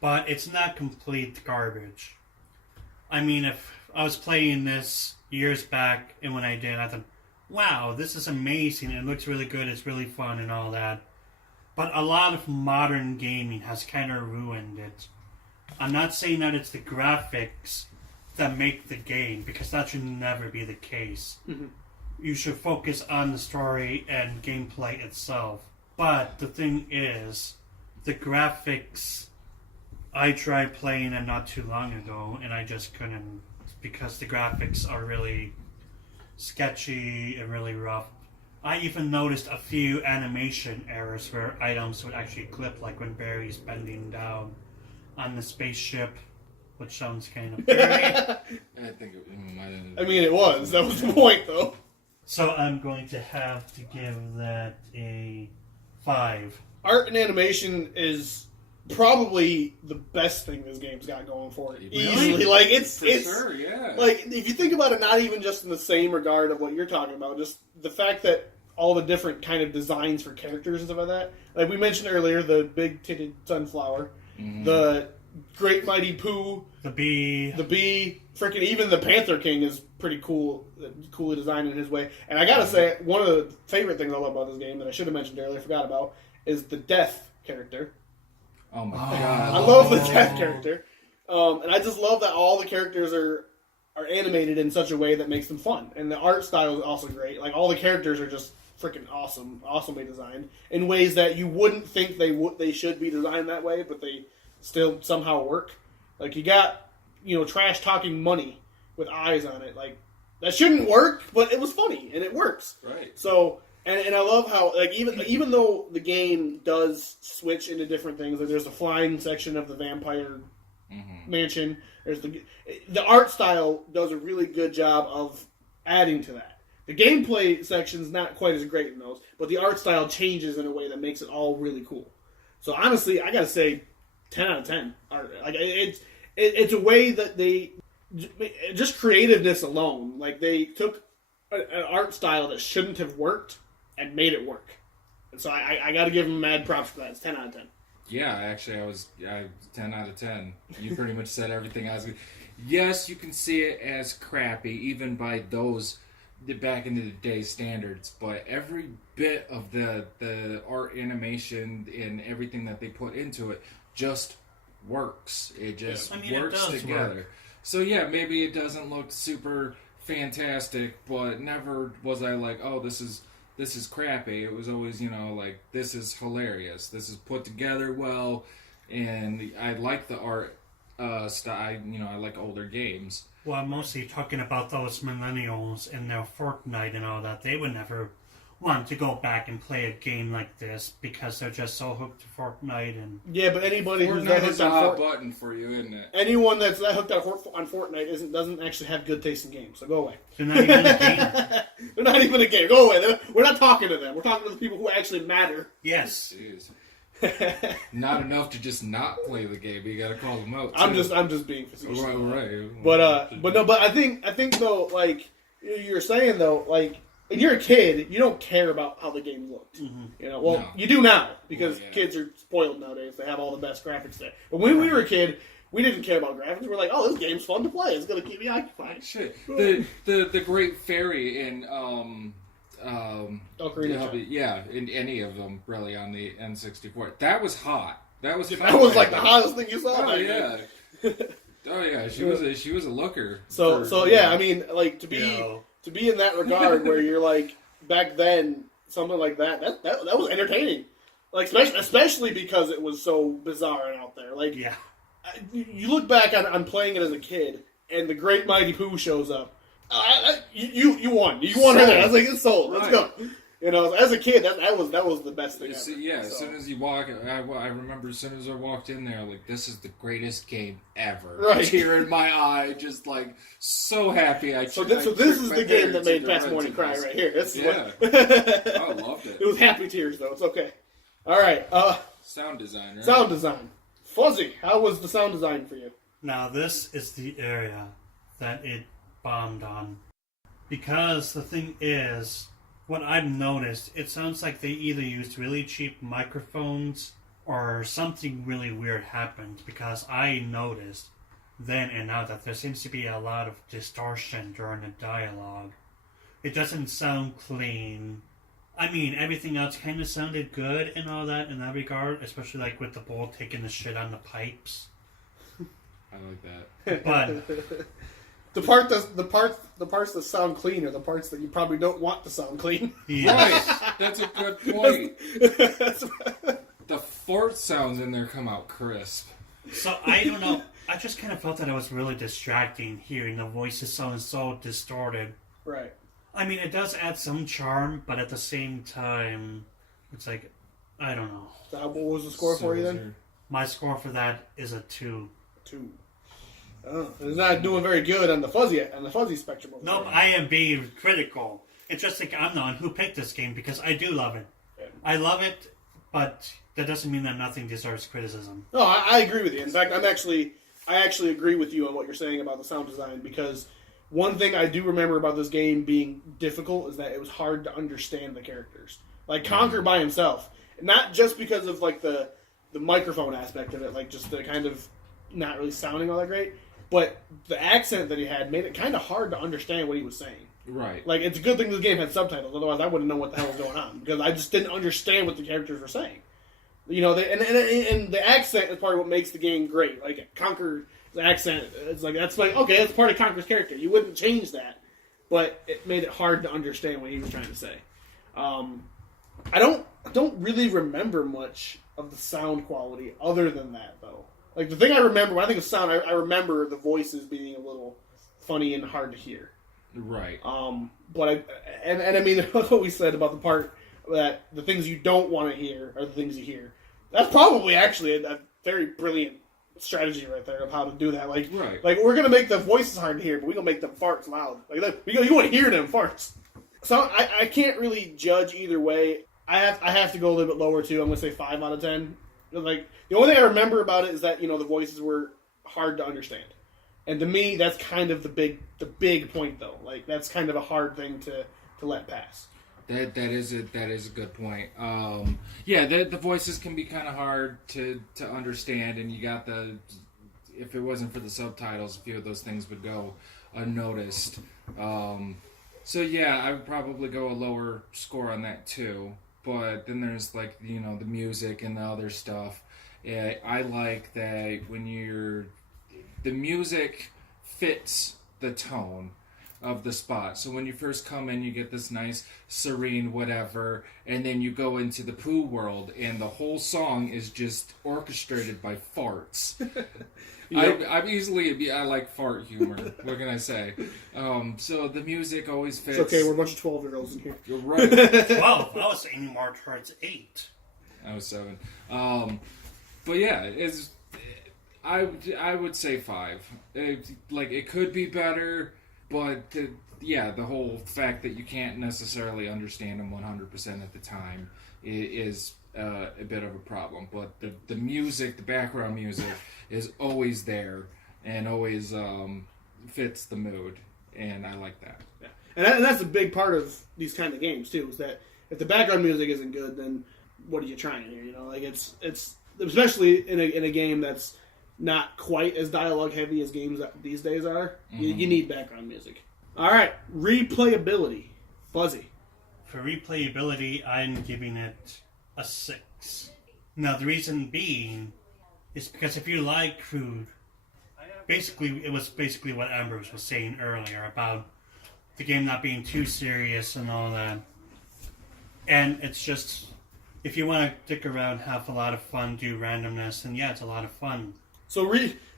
but it's not complete garbage. I mean, if I was playing this years back, and when I did, I thought, wow, this is amazing, it looks really good, it's really fun and all that. But a lot of modern gaming has kind of ruined it. I'm not saying that it's the graphics that make the game, because that should never be the case. Mm-hmm. You should focus on the story and gameplay itself. But the thing is, the graphics, I tried playing it not too long ago, and I just couldn't, because the graphics are really sketchy and really rough. I even noticed a few animation errors where items would actually clip, like when Barry's bending down on the spaceship, which sounds kind of eerie. I think it was. That was the point, though. So I'm going to have to give that a 5. Art and animation is probably the best thing this game's got going for it. Easily. Like, it's sure, yeah. Like, if you think about it, not even just in the same regard of what you're talking about, just the fact that all the different kind of designs for characters and stuff like that. Like we mentioned earlier, the big-titted sunflower, the great mighty Pooh, the bee, freaking even the Panther King is pretty coolly designed in his way. And I gotta say, one of the favorite things I love about this game that I should have mentioned earlier, forgot about, is the death character. Oh my god! I love the death character, and I just love that all the characters are animated in such a way that makes them fun, and the art style is also great. Like all the characters are just freaking awesomely designed in ways that you wouldn't think they should be designed that way, but they still somehow work. Like you got trash talking money with eyes on it, like that shouldn't work, but it was funny and it works. Right. So. And I love how, like, even though the game does switch into different things, like there's a flying section of the vampire mansion, there's the art style does a really good job of adding to that. The gameplay section's not quite as great in those, but the art style changes in a way that makes it all really cool. So honestly, I gotta say, 10 out of 10. Like it's a way that they just creativeness alone. Like they took an art style that shouldn't have worked and made it work. And so I got to give them mad props for that. It's 10 out of 10. Yeah, actually, I 10 out of 10. You pretty much said everything I was going to. Yes, you can see it as crappy, even by those back into the day standards, but every bit of the art, animation, and everything that they put into it just works. It just works together. Work. So yeah, maybe it doesn't look super fantastic, but never was I like, oh, this is crappy. It was always, like, this is hilarious. This is put together well, and I like the art style. I like older games. Well, I'm mostly talking about those millennials and their Fortnite and all that. They would never want to go back and play a game like this because they're just so hooked to Fortnite. And yeah, but anybody who's that Fortnite hooked is a hot button for you, isn't it? Anyone that's that hooked on Fortnite doesn't actually have good taste in games. So go away. They're not even a game. They're not even a game. Go away. We're not talking to them. We're talking to the people who actually matter. Yes. Jeez. Not enough to just not play the game. You gotta call them out. Too. I'm just being facetious. Right. But I think though, like you're saying though, like when you're a kid, you don't care about how the game looked. Mm-hmm. You do now because kids are spoiled nowadays. They have all the best graphics there. But when we were a kid, we didn't care about graphics. We're like, oh, this game's fun to play. It's gonna keep me occupied. Shit. The Great Fairy in in any of them really on the N64. That was hot. That was like the hottest thing you saw. Oh yeah. Oh yeah. She was a looker. So yeah. I mean, like to be in that regard where you're like back then something like that was entertaining. Like especially because it was so bizarre and out there. Like, Yeah. you look back on playing it as a kid, and the Great Mighty Pooh shows up. You won. You won her there. I was like, it's sold. Let's go. You know, as a kid, that was the best thing ever. Yeah, as soon as you walk, I remember as soon as I walked in there, like, this is the greatest game ever. Right. Tear in my eye, just like so happy. So this is the game that made PasMorning cry right here. This is yeah. what... I loved it. It was happy tears though. It's okay. All right. Sound design, right? Sound design. Fuzzy, how was the sound design for you? Now, this is the area that it bombed on. Because the thing is, what I've noticed, it sounds like they either used really cheap microphones or something really weird happened. Because I noticed then and now that there seems to be a lot of distortion during the dialogue. It doesn't sound clean. I mean, everything else kind of sounded good and all that in that regard, especially like with the bull taking the shit on the pipes. I like that. But the parts that sound clean are the parts that you probably don't want to sound clean. yeah. Right, that's a good point. The fart sounds in there come out crisp. So I don't know. I just kind of felt that it was really distracting hearing the voices sounding so distorted. Right. I mean, it does add some charm, but at the same time, it's like, I don't know. What was the score for you then? My score for that is a 2. 2. Oh, it's not doing very good on the fuzzy spectrum. Nope, I am being critical. It's just like I'm the one who picked this game because I do love it. Yeah. I love it, but that doesn't mean that nothing deserves criticism. No, I agree with you. In fact, I actually agree with you on what you're saying about the sound design, because one thing I do remember about this game being difficult is that it was hard to understand the characters. Like Conker by himself, not just because of like the microphone aspect of it, like just the kind of not really sounding all that great, but the accent that he had made it kind of hard to understand what he was saying. Right. Like, it's a good thing this game had subtitles, otherwise I wouldn't know what the hell was going on, because I just didn't understand what the characters were saying. You know, and the accent is part of what makes the game great. Like, Conker's accent, it's like, that's like, okay, that's part of Conker's character. You wouldn't change that, but it made it hard to understand what he was trying to say. I don't really remember much of the sound quality other than that, though. Like, the thing I remember, when I think of sound, I remember the voices being a little funny and hard to hear. Right. But I mean, what we said about the part that the things you don't want to hear are the things you hear. That's probably actually a very brilliant strategy right there of how to do that. Like, right. Like, we're going to make the voices hard to hear, but we're going to make them farts loud. Like, you want to hear them farts. So I can't really judge either way. I have to go a little bit lower, too. I'm going to say 5 out of 10. Like, the only thing I remember about it is that, you know, the voices were hard to understand. And to me, that's kind of the big point, though. Like, that's kind of a hard thing to let pass. That is a good point. Yeah, the voices can be kind of hard to understand, and you got if it wasn't for the subtitles, a few of those things would go unnoticed. So yeah, I would probably go a lower score on that too. But then there's like, you know, the music and the other stuff. I like that when the music fits the tone of the spot. So when you first come in, you get this nice, serene whatever, and then you go into the Pooh world, and the whole song is just orchestrated by farts. Yep. I like fart humor. What can I say? So the music always fits. It's okay, we're a bunch of 12-year-olds in here. You're right. 12. I was aiming more towards 8. I was 7. But yeah, I would say 5. It could be better, but the whole fact that you can't necessarily understand them 100% at the time is a bit of a problem. But the music, the background music, is always there and always fits the mood, and I like that. Yeah. And that's a big part of these kind of games too. Is that if the background music isn't good, then what are you trying here? You know, like it's especially in a game that's not quite as dialogue heavy as games these days are. Mm-hmm. You need background music. All right, replayability, Fuzzy. For replayability, I'm giving it a 6. Now, the reason being is because if you like Crude, it was basically what Ambrose was saying earlier about the game not being too serious and all that. And it's just if you want to stick around, have a lot of fun, do randomness, and yeah, it's a lot of fun. So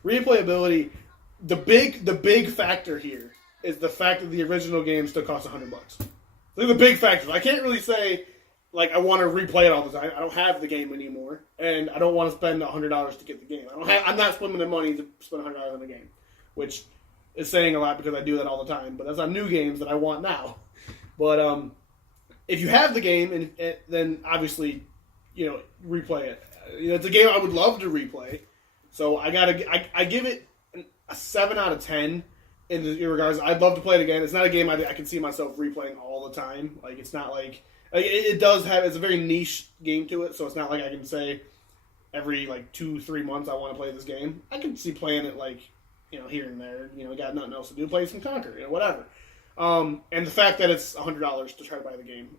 replayability, the big factor here is the fact that the original game still costs $100. They're the big factors. I can't really say like I want to replay it all the time. I don't have the game anymore, and I don't want to spend $100 to get the game. I'm not spending the money to spend $100 on a game, which is saying a lot because I do that all the time. But that's on new games that I want now. But if you have the game, and then obviously, replay it. It's a game I would love to replay. So I give it a 7 out of 10 in regards. I'd love to play it again. It's not a game I can see myself replaying all the time. Like it's not like it does have. It's a very niche game to it, so it's not like I can say every 2-3 months I want to play this game. I can see playing it here and there. Got nothing else to do, play some Conker, whatever. And the fact that it's $100 to try to buy the game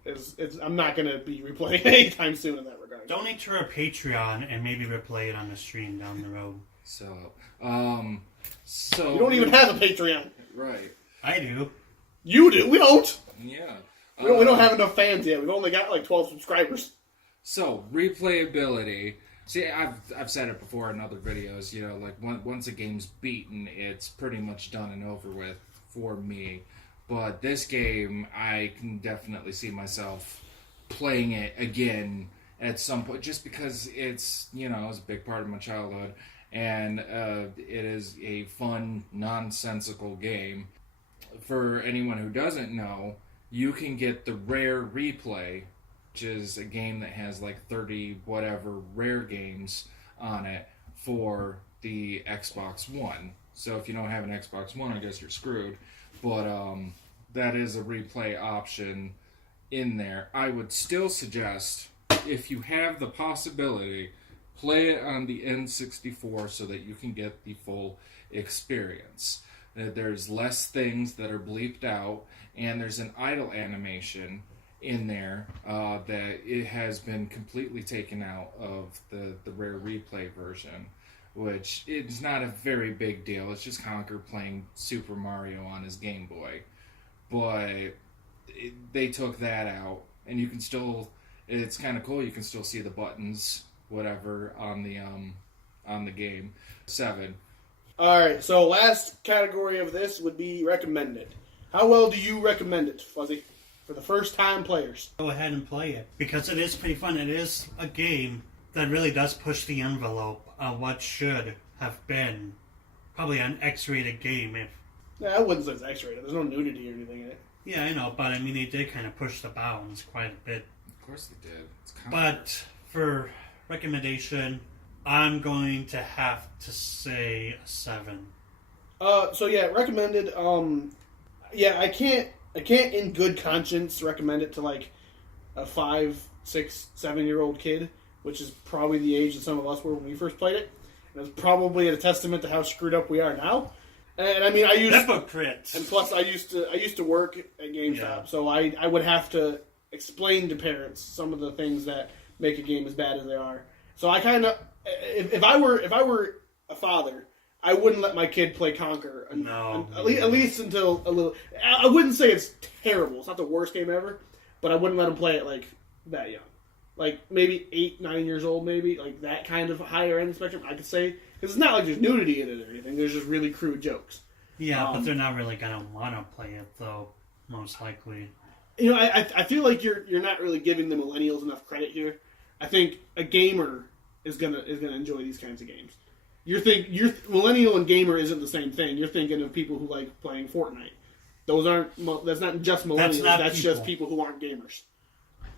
I'm not going to be replaying anytime soon in that regard. Donate to our Patreon and maybe replay it on the stream down the road. So you don't even have a Patreon. Right. I do. You do. We don't. Yeah. We don't have enough fans yet. We've only got 12 subscribers. So replayability. See, I've said it before in other videos. Once a game's beaten, it's pretty much done and over with for me. But this game, I can definitely see myself playing it again at some point, just because it's a big part of my childhood, and it is a fun, nonsensical game. For anyone who doesn't know, you can get the Rare Replay, which is a game that has 30 whatever rare games on it for the Xbox One. So if you don't have an Xbox One, I guess you're screwed. But that is a replay option in there. I would still suggest, if you have the possibility, play it on the N64 so that you can get the full experience. There's less things that are bleeped out, and there's an idle animation in there that it has been completely taken out of the Rare Replay version, which is not a very big deal. It's just Conker playing Super Mario on his Game Boy. But they took that out, and you can still, it's kind of cool, you can still see the buttons, whatever, on the game. 7. Alright, so last category of this would be recommended. How well do you recommend it, Fuzzy, for the first time players? Go ahead and play it, because it is pretty fun. It is a game that really does push the envelope on what should have been probably an X-rated game. I wouldn't say it's X-rated. There's no nudity or anything in it. Yeah, I know, but I mean, they did kind of push the bounds quite a bit. Of course they did. It's But for recommendation, I'm going to have to say a 7. So yeah, recommended. I can't in good conscience recommend it to a 5, 6, 7-year-old kid, which is probably the age that some of us were when we first played it. And it's probably a testament to how screwed up we are now. And I mean, Hypocrites. And plus, I used to work at GameStop, so I would have to explain to parents some of the things that make a game as bad as they are. So I kind of, if I were a father, I wouldn't let my kid play Conker. No. At least until a little. I wouldn't say it's terrible. It's not the worst game ever, but I wouldn't let him play it that young. Maybe 8, 9 years old, maybe that kind of higher end spectrum. I could say. Because it's not like there's nudity in it or anything. There's just really crude jokes. Yeah, but they're not really going to want to play it, though, most likely. I feel like you're not really giving the millennials enough credit here. I think a gamer is gonna enjoy these kinds of games. You're millennial and gamer isn't the same thing. You're thinking of people who like playing Fortnite. That's not just millennials. That's just people who aren't gamers.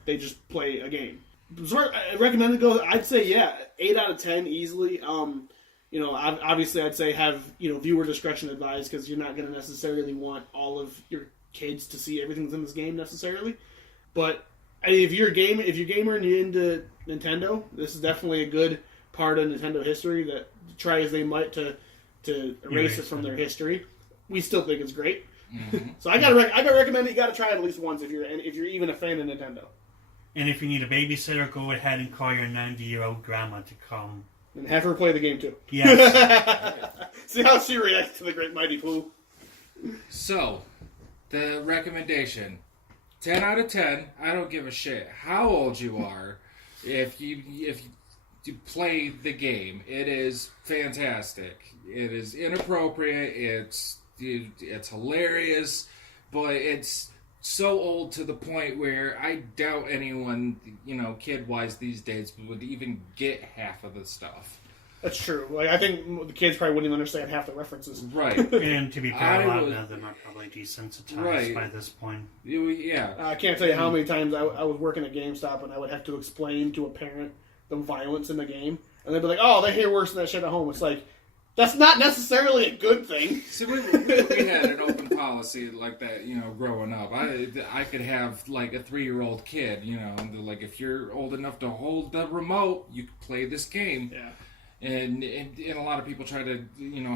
They just play a game. So I recommend it go. I'd say 8 out of 10 easily. Obviously I'd say have, viewer discretion advised because you're not going to necessarily want all of your kids to see everything that's in this game necessarily. But if you're a gamer and you're into Nintendo, this is definitely a good part of Nintendo history that try as they might to erase it from their history. We still think it's great. Mm-hmm. So I gotta recommend it. You gotta try it at least once if you're even a fan of Nintendo. And if you need a babysitter, go ahead and call your 90-year-old grandma to come. And have her play the game, too. Yes. See how she reacts to the Great Mighty Pooh. So, the recommendation. 10 out of 10, I don't give a shit how old you are. If you play the game, it is fantastic. It is inappropriate. It's hilarious, but it's so old to the point where I doubt anyone, kid-wise these days would even get half of the stuff. That's true. Like, I think the kids probably wouldn't even understand half the references. Right. And to be fair, a lot of them are probably desensitized by this point. Yeah. I can't tell you how many times I was working at GameStop and I would have to explain to a parent the violence in the game. And they'd be like, oh, they hear worse than that shit at home. It's like, that's not necessarily a good thing. See, we had an open policy like that, growing up. I could have, like, a 3-year-old kid, like, if you're old enough to hold the remote, you can play this game. Yeah. And a lot of people try to,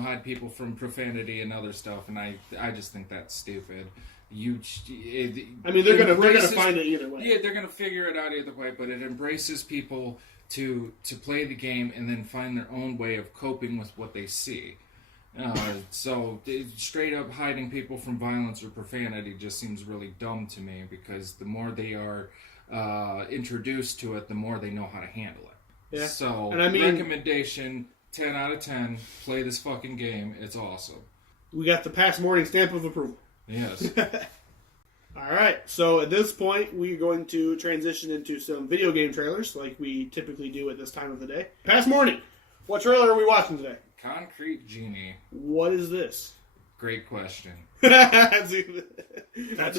hide people from profanity and other stuff, and I just think that's stupid. They're gonna find it either way. Yeah, they're gonna figure it out either way, but it embraces people to play the game and then find their own way of coping with what they see. So straight up hiding people from violence or profanity just seems really dumb to me, because the more they are introduced to it, the more they know how to handle it. Yeah. So, recommendation, 10 out of 10, play this fucking game. It's awesome. We got the PasMorning stamp of approval. Yes. Alright, so at this point, we're going to transition into some video game trailers, like we typically do at this time of the day. PasMorning, what trailer are we watching today? Concrete Genie. What is this? Great question. That's a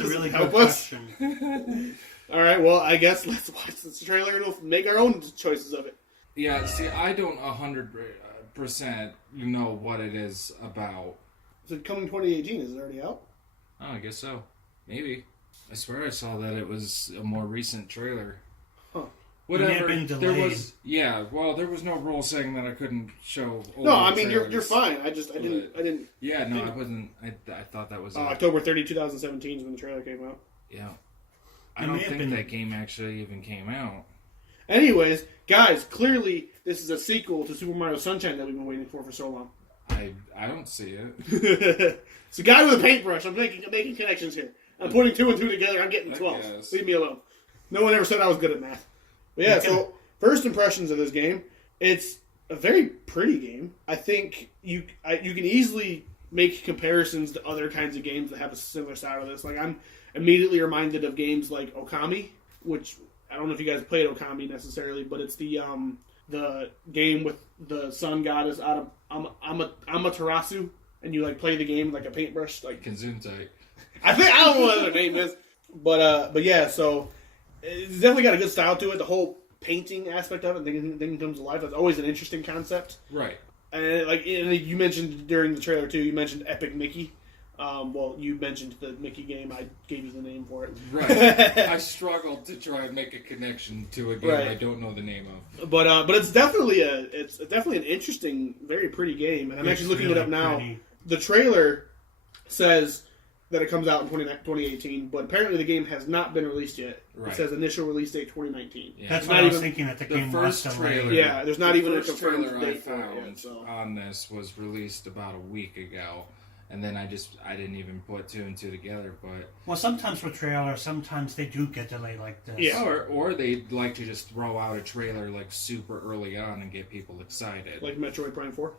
really good question. Alright, well, I guess let's watch this trailer and we'll make our own choices of it. Yeah, see, I don't 100% know what it is about. Is it coming 2018? Is it already out? Oh, I guess so. Maybe. I swear I saw that it was a more recent trailer. Huh. It Whatever. may have been delayed. There was no rule saying that I couldn't show older No, I mean, trailers. you're fine. I didn't. Yeah, no, I wasn't. I thought that was October 30, 2017 is when the trailer came out. Yeah. I don't think that game actually even came out. Anyways, guys, clearly this is a sequel to Super Mario Sunshine that we've been waiting for so long. I don't see it. It's a guy with a paintbrush. I'm making connections here. I'm putting 2 and 2 together. I'm getting 12. Leave me alone. No one ever said I was good at math. But yeah, so first impressions of this game, it's a very pretty game. I think you can easily make comparisons to other kinds of games that have a similar style to this. Like, I'm immediately reminded of games like Okami, which I don't know if you guys played Okami necessarily, but it's the game with the sun goddess out of Amaterasu, and you like play the game with like a paintbrush, like Gesundheit. I don't know what her name is, but yeah, so it's definitely got a good style to it. The whole painting aspect of it, then comes to life. That's always an interesting concept, right? And like you mentioned during the trailer too, you mentioned Epic Mickey. Well, you mentioned the Mickey game. I gave you the name for it. Right. I struggled to try and make a connection to a game I don't know the name of. But it's definitely an interesting, very pretty game. And I'm actually looking it up now. Pretty. The trailer says that it comes out in 2018, but apparently the game has not been released yet. Right. It says initial release date 2019. Yeah. That's what I was thinking that the game first was trailer. Yeah, there's not even a confirmed trailer date for it yet, on this was released about a week ago. And then I didn't even put 2 and 2 together, but... Well, sometimes with trailers, sometimes they do get delayed like this. Yeah, or they like to just throw out a trailer like super early on and get people excited. Like Metroid Prime 4.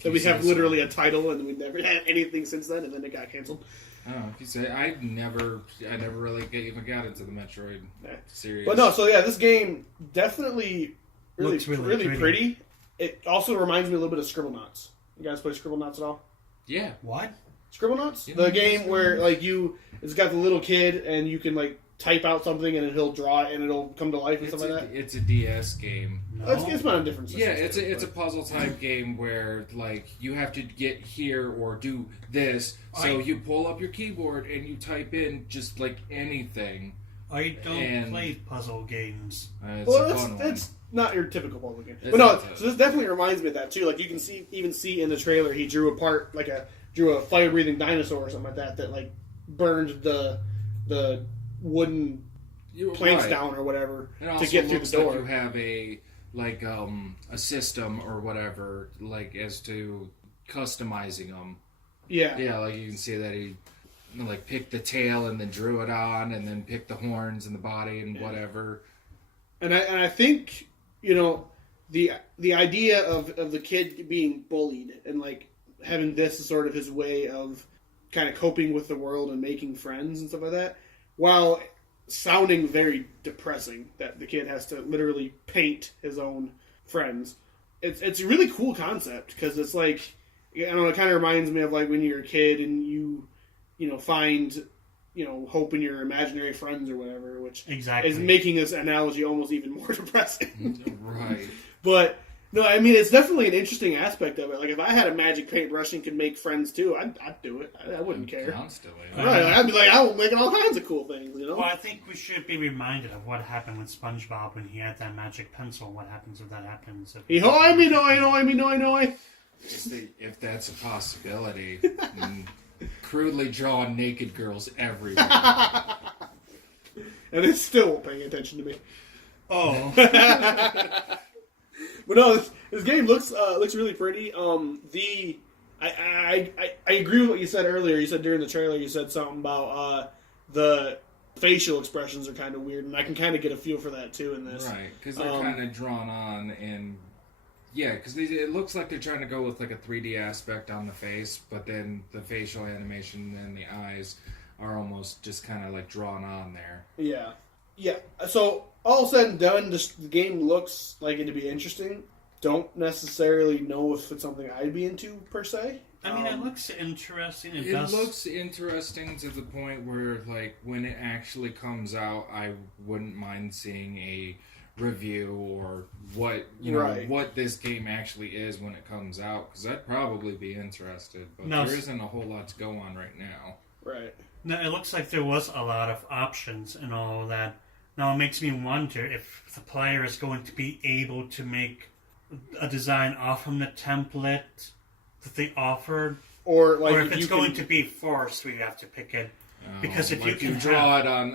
So we have literally a title and we never had anything since then, and then it got canceled. Oh, if you say, I never really even got into the Metroid series. But no, so yeah, this game definitely looks really pretty. It also reminds me a little bit of Scribblenauts. You guys play Scribblenauts at all? Yeah. What? Scribblenauts? The game where like it's got the little kid and you can like type out something and he'll draw it and it'll come to life and stuff like that. It's a DS game. No. It's not a different system. Yeah, it's a puzzle type game where like you have to get here or do this. So you pull up your keyboard and you type in just like anything. I don't play puzzle games. It's not your typical puzzle game. But no, so this definitely reminds me of that too. Like you can see in the trailer he drew a fire breathing dinosaur or something like that like burned the wooden planks down or whatever to get through the door. Like you have a system or whatever like as to customizing them. Yeah, like you can see that he like picked the tail and then drew it on and then picked the horns and the body and whatever. And I think, the idea of the kid being bullied and like having this as sort of his way of kind of coping with the world and making friends and stuff like that, while sounding very depressing that the kid has to literally paint his own friends. It's a really cool concept because it's like, I don't know, it kind of reminds me of like when you're a kid and you find hope in your imaginary friends or whatever, which exactly is making this analogy almost even more depressing. Right. But no, I mean, it's definitely an interesting aspect of it. Like if I had a magic paintbrush and could make friends too, I'd do it. I wouldn't care. Constantly. Right? I'd be like, I'm making all kinds of cool things. Well, I think we should be reminded of what happened with SpongeBob when he had that magic pencil. What happens if that happens? Just if that's a possibility. Crudely drawn naked girls everywhere. And it's still paying attention to me. Oh. But no, this game looks really pretty. I agree with what you said earlier. You said during the trailer, you said something about the facial expressions are kind of weird, and I can kind of get a feel for that too in this. Right, because they're kind of drawn on, and yeah, because it looks like they're trying to go with like a 3D aspect on the face, but then the facial animation and the eyes are almost just kind of like drawn on there. Yeah. So all said and done, the game looks like it to be interesting. Don't necessarily know if it's something I'd be into per se. I mean, it looks interesting. It looks interesting to the point where, like, when it actually comes out, I wouldn't mind seeing a review or what this game actually is when it comes out, because I'd probably be interested. But there isn't a whole lot to go on right now. Right. No, it looks like there was a lot of options and all that. Now it makes me wonder if the player is going to be able to make a design off from the template that they offered, or if it's going to be forced, we have to pick it. Because if like you draw it on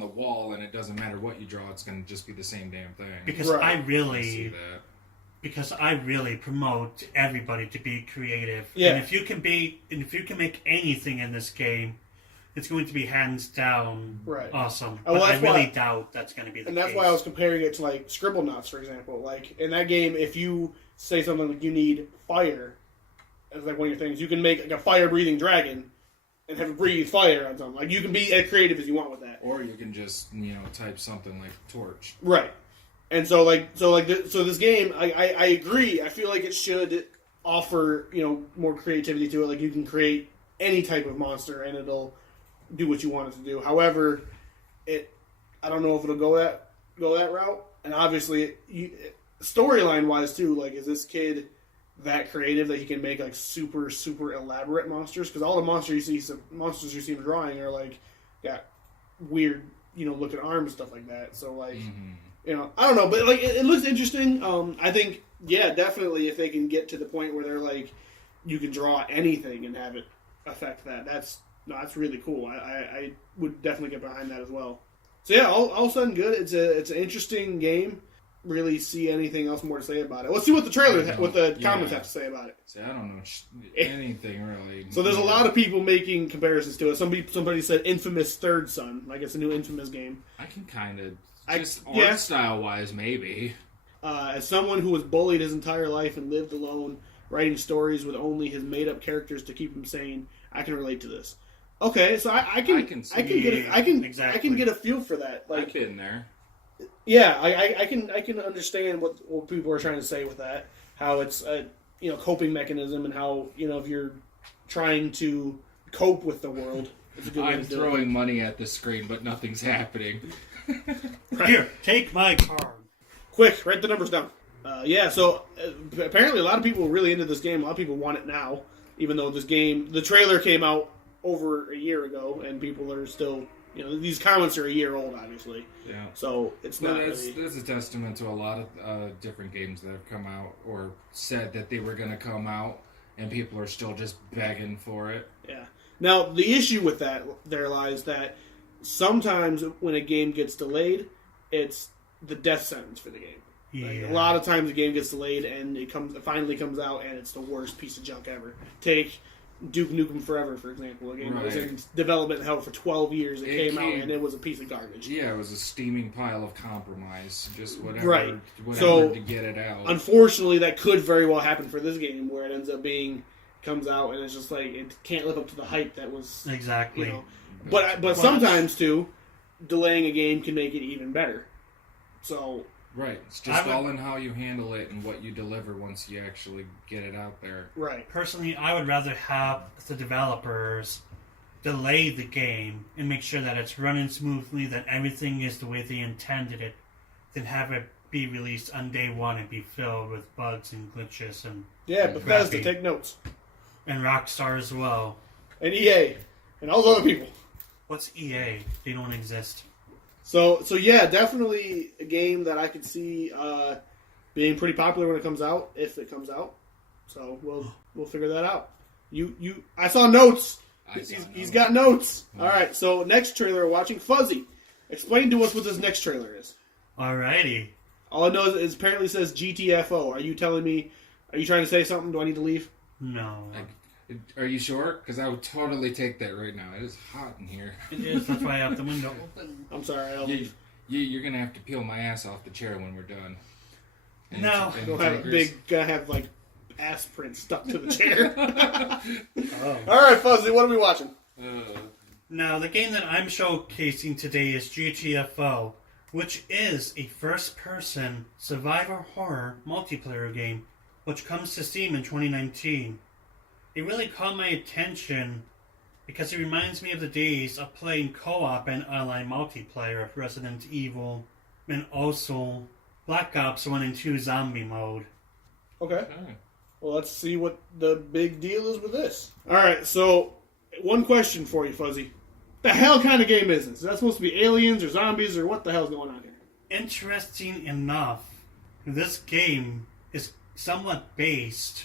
the wall, and it doesn't matter what you draw, it's going to just be the same damn thing. Because I really promote everybody to be creative. Yeah. And if you can make anything in this game, it's going to be hands down awesome. But I really doubt that's going to be the case. And that's why I was comparing it to like Scribblenauts, for example. Like in that game, if you say something like you need fire as like one of your things, you can make like a fire-breathing dragon and have it breathe fire on something. Like you can be as creative as you want with that. Or you can just type something like torch. Right. And so this game, I agree. I feel like it should offer more creativity to it. Like you can create any type of monster and it'll do what you want it to do. However, I don't know if it'll go that route. And obviously, storyline wise too, like is this kid that creative that he can make like super super elaborate monsters? Because all the monsters you see him drawing are like got weird looking arms and stuff like that. So like I don't know, but like it looks interesting. I think definitely if they can get to the point where they're like you can draw anything and have it affect that, that's really cool. I would definitely get behind that as well. So yeah, all of a sudden good. It's an interesting game. Really see anything else more to say about it. Let's see what the trailer, what the comments have to say about it. See, I don't know anything really. So there's a lot of people making comparisons to it. Somebody said Infamous Third Son, like it's a new Infamous game. I can kind of art style wise maybe. As someone who was bullied his entire life and lived alone, writing stories with only his made up characters to keep him sane, I can relate to this. Okay, so I can get a feel for that. Like, I've been there. Yeah, I can understand what people are trying to say with that. How it's a coping mechanism, and how if you're trying to cope with the world, it's a good way to do it. I'm throwing money at the screen, but nothing's happening. Here, take my card. Quick, write the numbers down. So apparently a lot of people are really into this game. A lot of people want it now, even though the trailer came out over a year ago, and people are still, these comments are a year old, obviously. Yeah. So it's not really... That's a testament to a lot of different games that have come out or said that they were going to come out, and people are still just begging for it. Yeah. Now, the issue with that, there lies that sometimes when a game gets delayed, it's the death sentence for the game. Yeah. Like, a lot of times the game gets delayed and it finally comes out and it's the worst piece of junk ever. Take Duke Nukem Forever, for example, a game that was Right. in development hell for 12 years. It came out came- and it was a piece of garbage. Yeah, it was a steaming pile of compromise. Just whatever, Right. whatever So, to get it out. Unfortunately, that could very well happen for this game, where it ends up being comes out and it's just like it can't live up to the hype that was. Exactly. You know, but sometimes too, delaying a game can make it even better. So Right. It's just all in how you handle it and what you deliver once you actually get it out there. right, Personally, I would rather have the developers delay the game and make sure that it's running smoothly, that everything is the way they intended it, than have it be released on day one and be filled with bugs and glitches and Bethesda, crappy. take notes, and Rockstar as well. and EA, and all those other people. What's EA? They don't exist. So yeah, definitely a game that I could see being pretty popular when it comes out, if it comes out. So we'll figure that out. I saw notes. He's got notes. All right. So next trailer we're watching, Fuzzy. Explain to us what this next trailer is. Alrighty. All I know is apparently says GTFO. Are you telling me? Are you trying to say something? Do I need to leave? No. Are you sure? Because I would totally take that right now. It is hot in here. It is. That's why I have the window open. I'm sorry. I'll You're going to have to peel my ass off the chair when we're done. And No. and We'll have gonna have like ass print stuck to the chair. All right, Fuzzy. What are we watching? Now, the game that I'm showcasing today is GTFO, which is a first-person survivor horror multiplayer game, which comes to Steam in 2019. It really caught my attention because it reminds me of the days of playing co-op and online multiplayer of Resident Evil, and also Black Ops 1 and 2 zombie mode. Okay. Well, let's see what the big deal is with this. All right. So, one question for you, Fuzzy. The hell kind of game is this? Is that supposed to be aliens or zombies or what the hell's going on here? Interesting enough, this game is somewhat based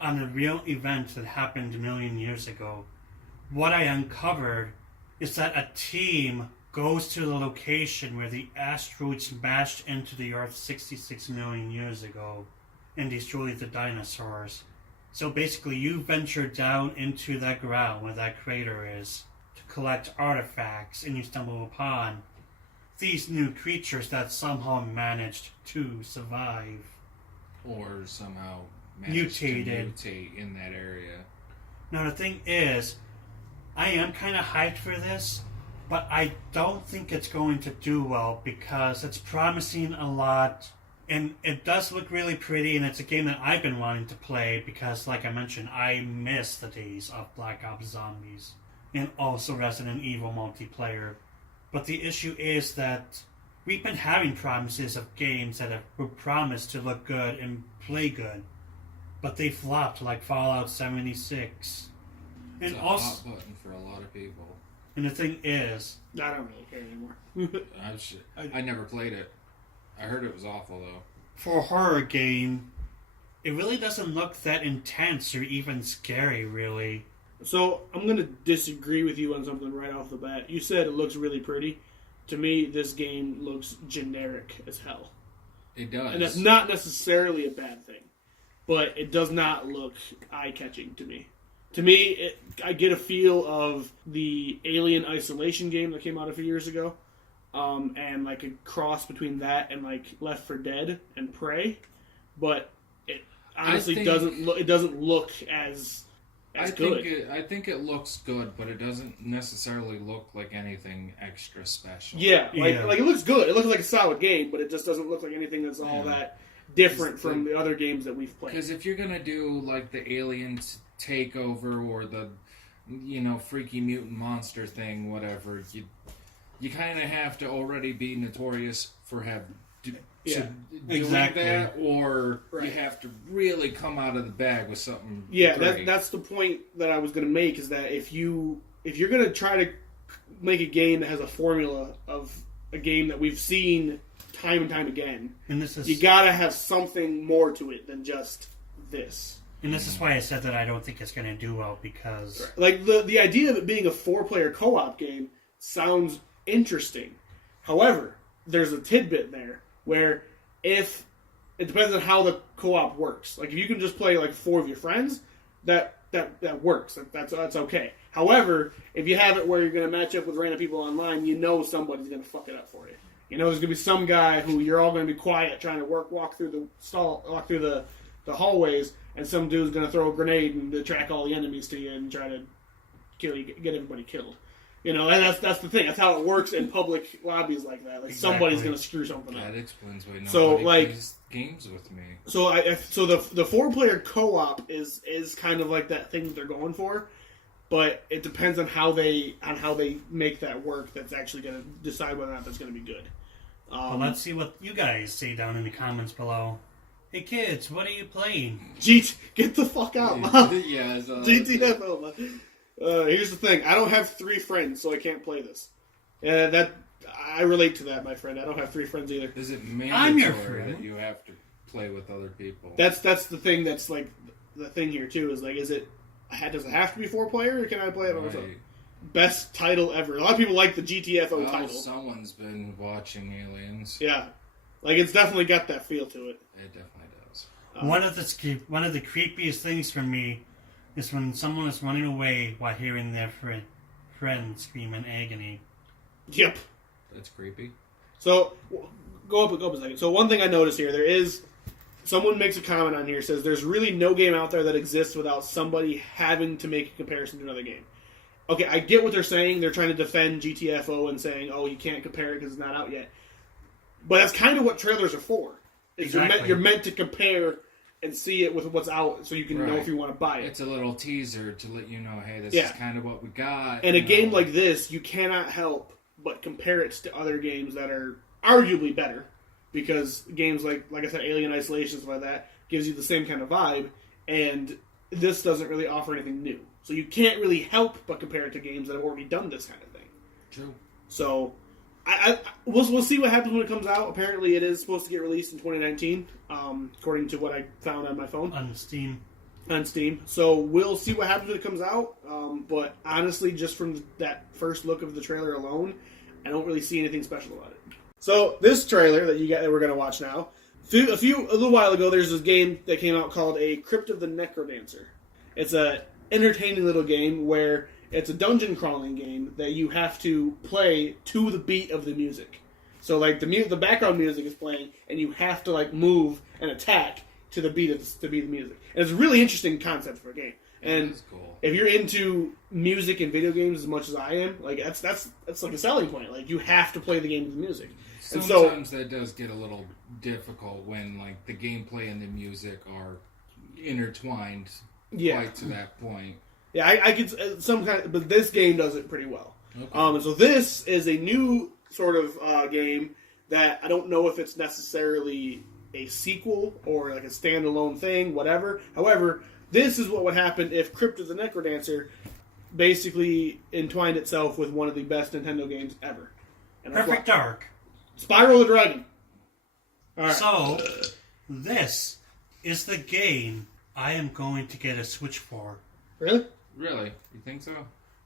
on a real event that happened a million years ago. What I uncovered is that a team goes to the location where the asteroid smashed into the Earth 66 million years ago and destroyed the dinosaurs. So basically, you venture down into that ground where that crater is to collect artifacts, and you stumble upon these new creatures that somehow managed to survive. Or somehow managed to mutate in that area. Now the thing is, I am kind of hyped for this, but I don't think it's going to do well because it's promising a lot, and it does look really pretty, and it's a game that I've been wanting to play because, like I mentioned, I miss the days of Black Ops Zombies and also Resident Evil multiplayer. But the issue is that we've been having promises of games that were promised to look good and play good, but they flopped, like Fallout 76. It's And a also, hot button for a lot of people. and the thing is, I don't really care anymore. I never played it. I heard it was awful, though. for a horror game, it really doesn't look that intense or even scary, really. So, I'm going to disagree with you on something right off the bat. You said it looks really pretty. To me, this game looks generic as hell. It does. And that's not necessarily a bad thing. But it does not look eye-catching to me. To me, I get a feel of the Alien Isolation game that came out a few years ago. And like a cross between that and like Left 4 Dead and Prey. But it honestly doesn't look as good. I think it looks good, but it doesn't necessarily look like anything extra special. Yeah, like it looks good. It looks like a solid game, but it just doesn't look like anything that's all that different from the other games that we've played. Because if you're gonna do like the Aliens takeover or the freaky mutant monster thing, whatever, you kind of have to already be notorious for doing that, or you have to really come out of the bag with something. Yeah, great. that's the point that I was going to make, is that if you're going to try to make a game that has a formula of a game that we've seen time and time again, And this is you got to have something more to it than just this. And this is why I said that I don't think it's going to do well, because Like, the idea of it being a 4-player co-op game sounds interesting. However, there's a tidbit there where if it depends on how the co-op works. Like, if you can just play like 4 of your friends, that works. That's okay. However, if you have it where you're going to match up with random people online, you know somebody's going to fuck it up for you. You know there's going to be some guy who you're all going to be quiet trying to walk through the hallways, and some dude's going to throw a grenade and attract all the enemies to you and try to kill you, get everybody killed. You know, and that's the thing. That's how it works in public lobbies like that. Like somebody's going to screw something up. That explains why nobody plays games with me. So the 4-player co-op is kind of like that thing that they're going for, but it depends on how they make that work. That's actually going to decide whether or not that's going to be good. Well, let's see what you guys say down in the comments below. Hey kids, what are you playing? Get the fuck out, Mom. Yeah, GTFO, man. Here's the thing. I don't have 3 friends, so I can't play this. I relate to that, my friend. I don't have 3 friends either. Is it I'm your mandatory friend. that you have to play with other people? That's the thing. That's like the thing here too. Is like, does it have to be 4-player, or can I play it by myself? Best title ever. A lot of people like the GTFO title. Someone's been watching Aliens. Yeah, like it's definitely got that feel to it. It definitely does. One of the creepiest things for me is when someone is running away while hearing their friend scream in agony. Yep. That's creepy. So, go up a second. So one thing I noticed here, someone makes a comment on here, says there's really no game out there that exists without somebody having to make a comparison to another game. Okay, I get what they're saying. They're trying to defend GTFO and saying, oh, you can't compare it because it's not out yet. But that's kind of what trailers are for. Exactly. You're meant to compare and see it with what's out so you can know if you want to buy it. It's a little teaser to let you know, hey, this is kind of what we got. And a game like this, you cannot help but compare it to other games that are arguably better. Because games like I said, Alien Isolation, stuff like that, gives you the same kind of vibe. And this doesn't really offer anything new. So you can't really help but compare it to games that have already done this kind of thing. True. So we'll see what happens when it comes out. Apparently, it is supposed to get released in 2019, according to what I found on my phone. On Steam. So we'll see what happens when it comes out. But honestly, just from that first look of the trailer alone, I don't really see anything special about it. So this trailer that we're going to watch now, a little while ago, there's this game that came out called A Crypt of the Necrodancer. It's a entertaining little game where it's a dungeon crawling game that you have to play to the beat of the music. So like the background music is playing, and you have to like move and attack to the beat of the music. And it's a really interesting concept for a game. And cool. If you're into music and video games as much as I am, like that's like a selling point. Like you have to play the game with the music. Sometimes that does get a little difficult when like the gameplay and the music are intertwined. Quite to that point. Yeah, I could but this game does it pretty well. Okay. So this is a new sort of game that I don't know if it's necessarily a sequel or like a standalone thing, whatever. However, this is what would happen if Crypt of the Necrodancer basically entwined itself with one of the best Nintendo games ever. And Perfect Dark. Spyro the Dragon. All right. So, this is the game I am going to get a Switch for. Really? Really? You think so?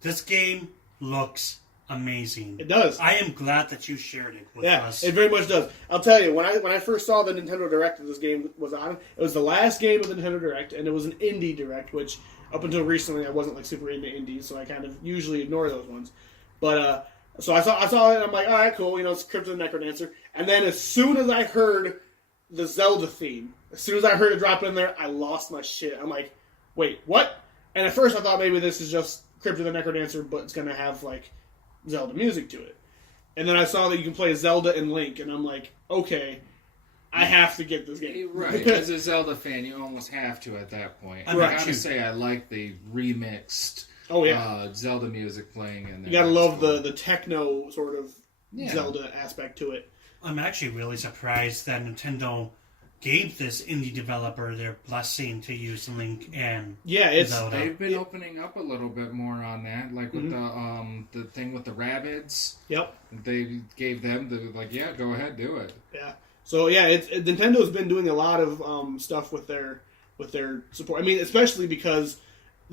This game looks amazing. It does. I am glad that you shared it with us. Yeah, it very much does. I'll tell you, when I first saw the Nintendo Direct that this game was on, it was the last game of the Nintendo Direct, and it was an indie Direct, which up until recently I wasn't like super into indies, so I kind of usually ignore those ones. But so I saw it, and I'm like, all right, cool, it's Crypt of the Necrodancer. And then as soon as I heard the Zelda theme, as soon as I heard it drop in there, I lost my shit. I'm like, wait, what? And at first I thought maybe this is just Crypt of the Necrodancer, but it's going to have, like, Zelda music to it. And then I saw that you can play Zelda and Link, and I'm like, okay, I have to get this game. Right, as a Zelda fan, you almost have to at that point. I gotta say, I like the remixed Zelda music playing in there. You gotta love the techno sort of Zelda aspect to it. I'm actually really surprised that Nintendo gave this indie developer their blessing to use Link and Zelda. They've been opening up a little bit more on that, like with the thing with the rabbits. Yep. They gave them go ahead, do it. Yeah. So Nintendo's been doing a lot of stuff with their support. I mean, especially because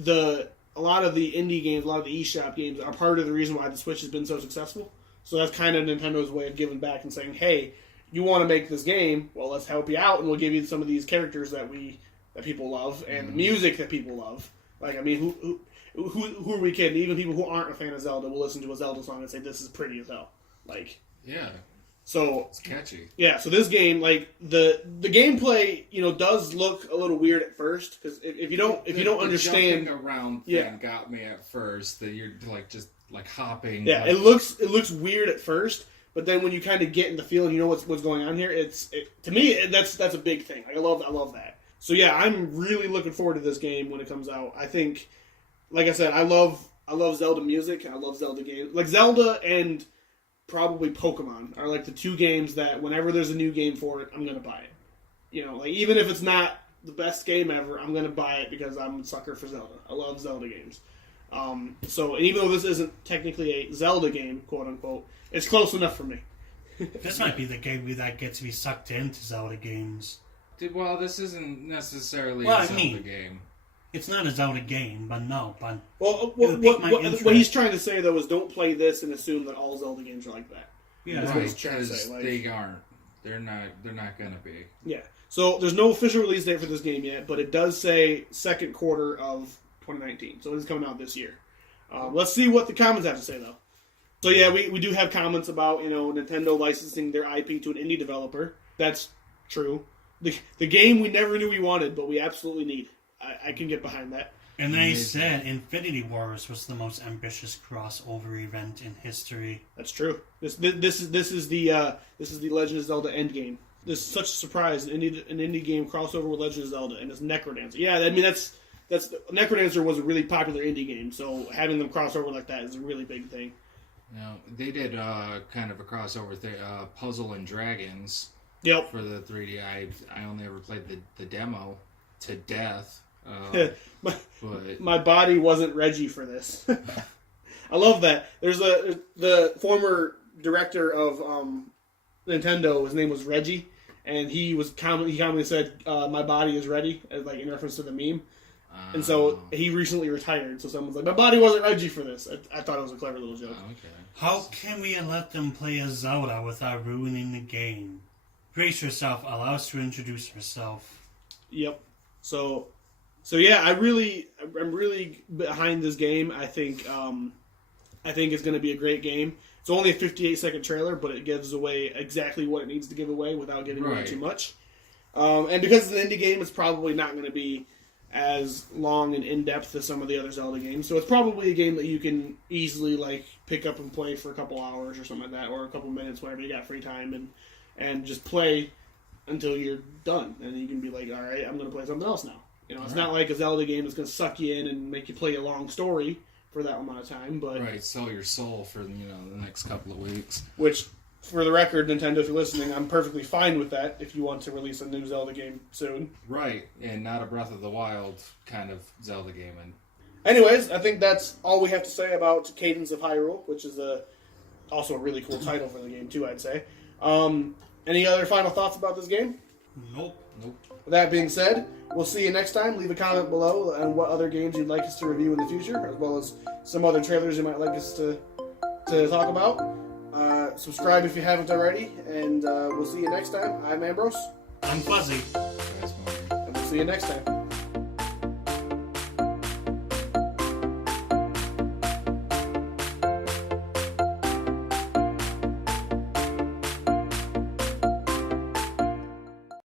a lot of the indie games, a lot of the eShop games are part of the reason why the Switch has been so successful. So that's kind of Nintendo's way of giving back and saying, hey, you want to make this game, well, let's help you out, and we'll give you some of these characters that people love, and the music that people love. Like, I mean, who are we kidding? Even people who aren't a fan of Zelda will listen to a Zelda song and say, this is pretty as hell. Like, Yeah, so it's catchy. yeah, so this game, like the gameplay, does look a little weird at first because if you don't understand, jumping around thing got me at first. That you're like just like hopping. Yeah, like, it looks weird at first, but then when you kind of get in the feel and you know what's going on here, to me that's a big thing. Like, I love that. So yeah, I'm really looking forward to this game when it comes out. I think, like I said, I love Zelda music. I love Zelda games. Like Zelda and probably Pokemon are like the two games that whenever there's a new game for it, I'm gonna buy it. Like even if it's not the best game ever, I'm gonna buy it because I'm a sucker for Zelda. I love Zelda games. So and even though this isn't technically a Zelda game, quote unquote, it's close enough for me. This might be the game that gets me sucked into Zelda games. Well, this isn't necessarily Well, a I Zelda mean, game. It's not a Zelda game, but no. But Well, it'll pique my interest. what he's trying to say though is don't play this and assume that all Zelda games are like that. Yeah, That's what he's trying to Because say. Like, they aren't. They're not gonna be. yeah. So there's no official release date for this game yet, but it does say second quarter of 2019. So it is coming out this year. Let's see what the comments have to say though. So yeah, we do have comments about Nintendo licensing their IP to an indie developer. That's true. The game we never knew we wanted, but we absolutely need. I can get behind that. And they said Infinity Wars was the most ambitious crossover event in history. That's true. This is the Legend of Zelda Endgame. This is such a surprise. An indie game crossover with Legend of Zelda and it's Necrodancer. Yeah, I mean that's Necrodancer was a really popular indie game, so having them cross over like that is a really big thing. Now they did kind of a crossover thing, Puzzle and Dragons. Yep. For the 3D, I only ever played the demo to death. My body wasn't Reggie for this. I love that. There's the former director of Nintendo. His name was Reggie, and he commonly said, "My body is ready," like in reference to the meme. And so he recently retired. So someone's like, "My body wasn't Reggie for this." I thought it was a clever little joke. Okay. How can we let them play as Zelda without ruining the game? Brace yourself. Allow us to introduce herself. Yep. So yeah, I'm really behind this game. I think it's going to be a great game. It's only a 58-second trailer, but it gives away exactly what it needs to give away without giving away too much. And because it's an indie game, it's probably not going to be as long and in-depth as some of the other Zelda games. So it's probably a game that you can easily pick up and play for a couple hours or something like that, or a couple minutes whenever you got free time, and just play until you're done. And you can be like, all right, I'm going to play something else now. It's not like a Zelda game that's going to suck you in and make you play a long story for that amount of time. But sell your soul for the next couple of weeks. Which, for the record, Nintendo, if you're listening, I'm perfectly fine with that if you want to release a new Zelda game soon. Right, and not a Breath of the Wild kind of Zelda game. Anyways, I think that's all we have to say about Cadence of Hyrule, which is also a really cool title for the game too, I'd say. Any other final thoughts about this game? Nope. With that being said, we'll see you next time. Leave a comment below on what other games you'd like us to review in the future, as well as some other trailers you might like us to talk about. Subscribe if you haven't already, and we'll see you next time. I'm Ambrose. I'm Fuzzy. PasMorning. And we'll see you next time.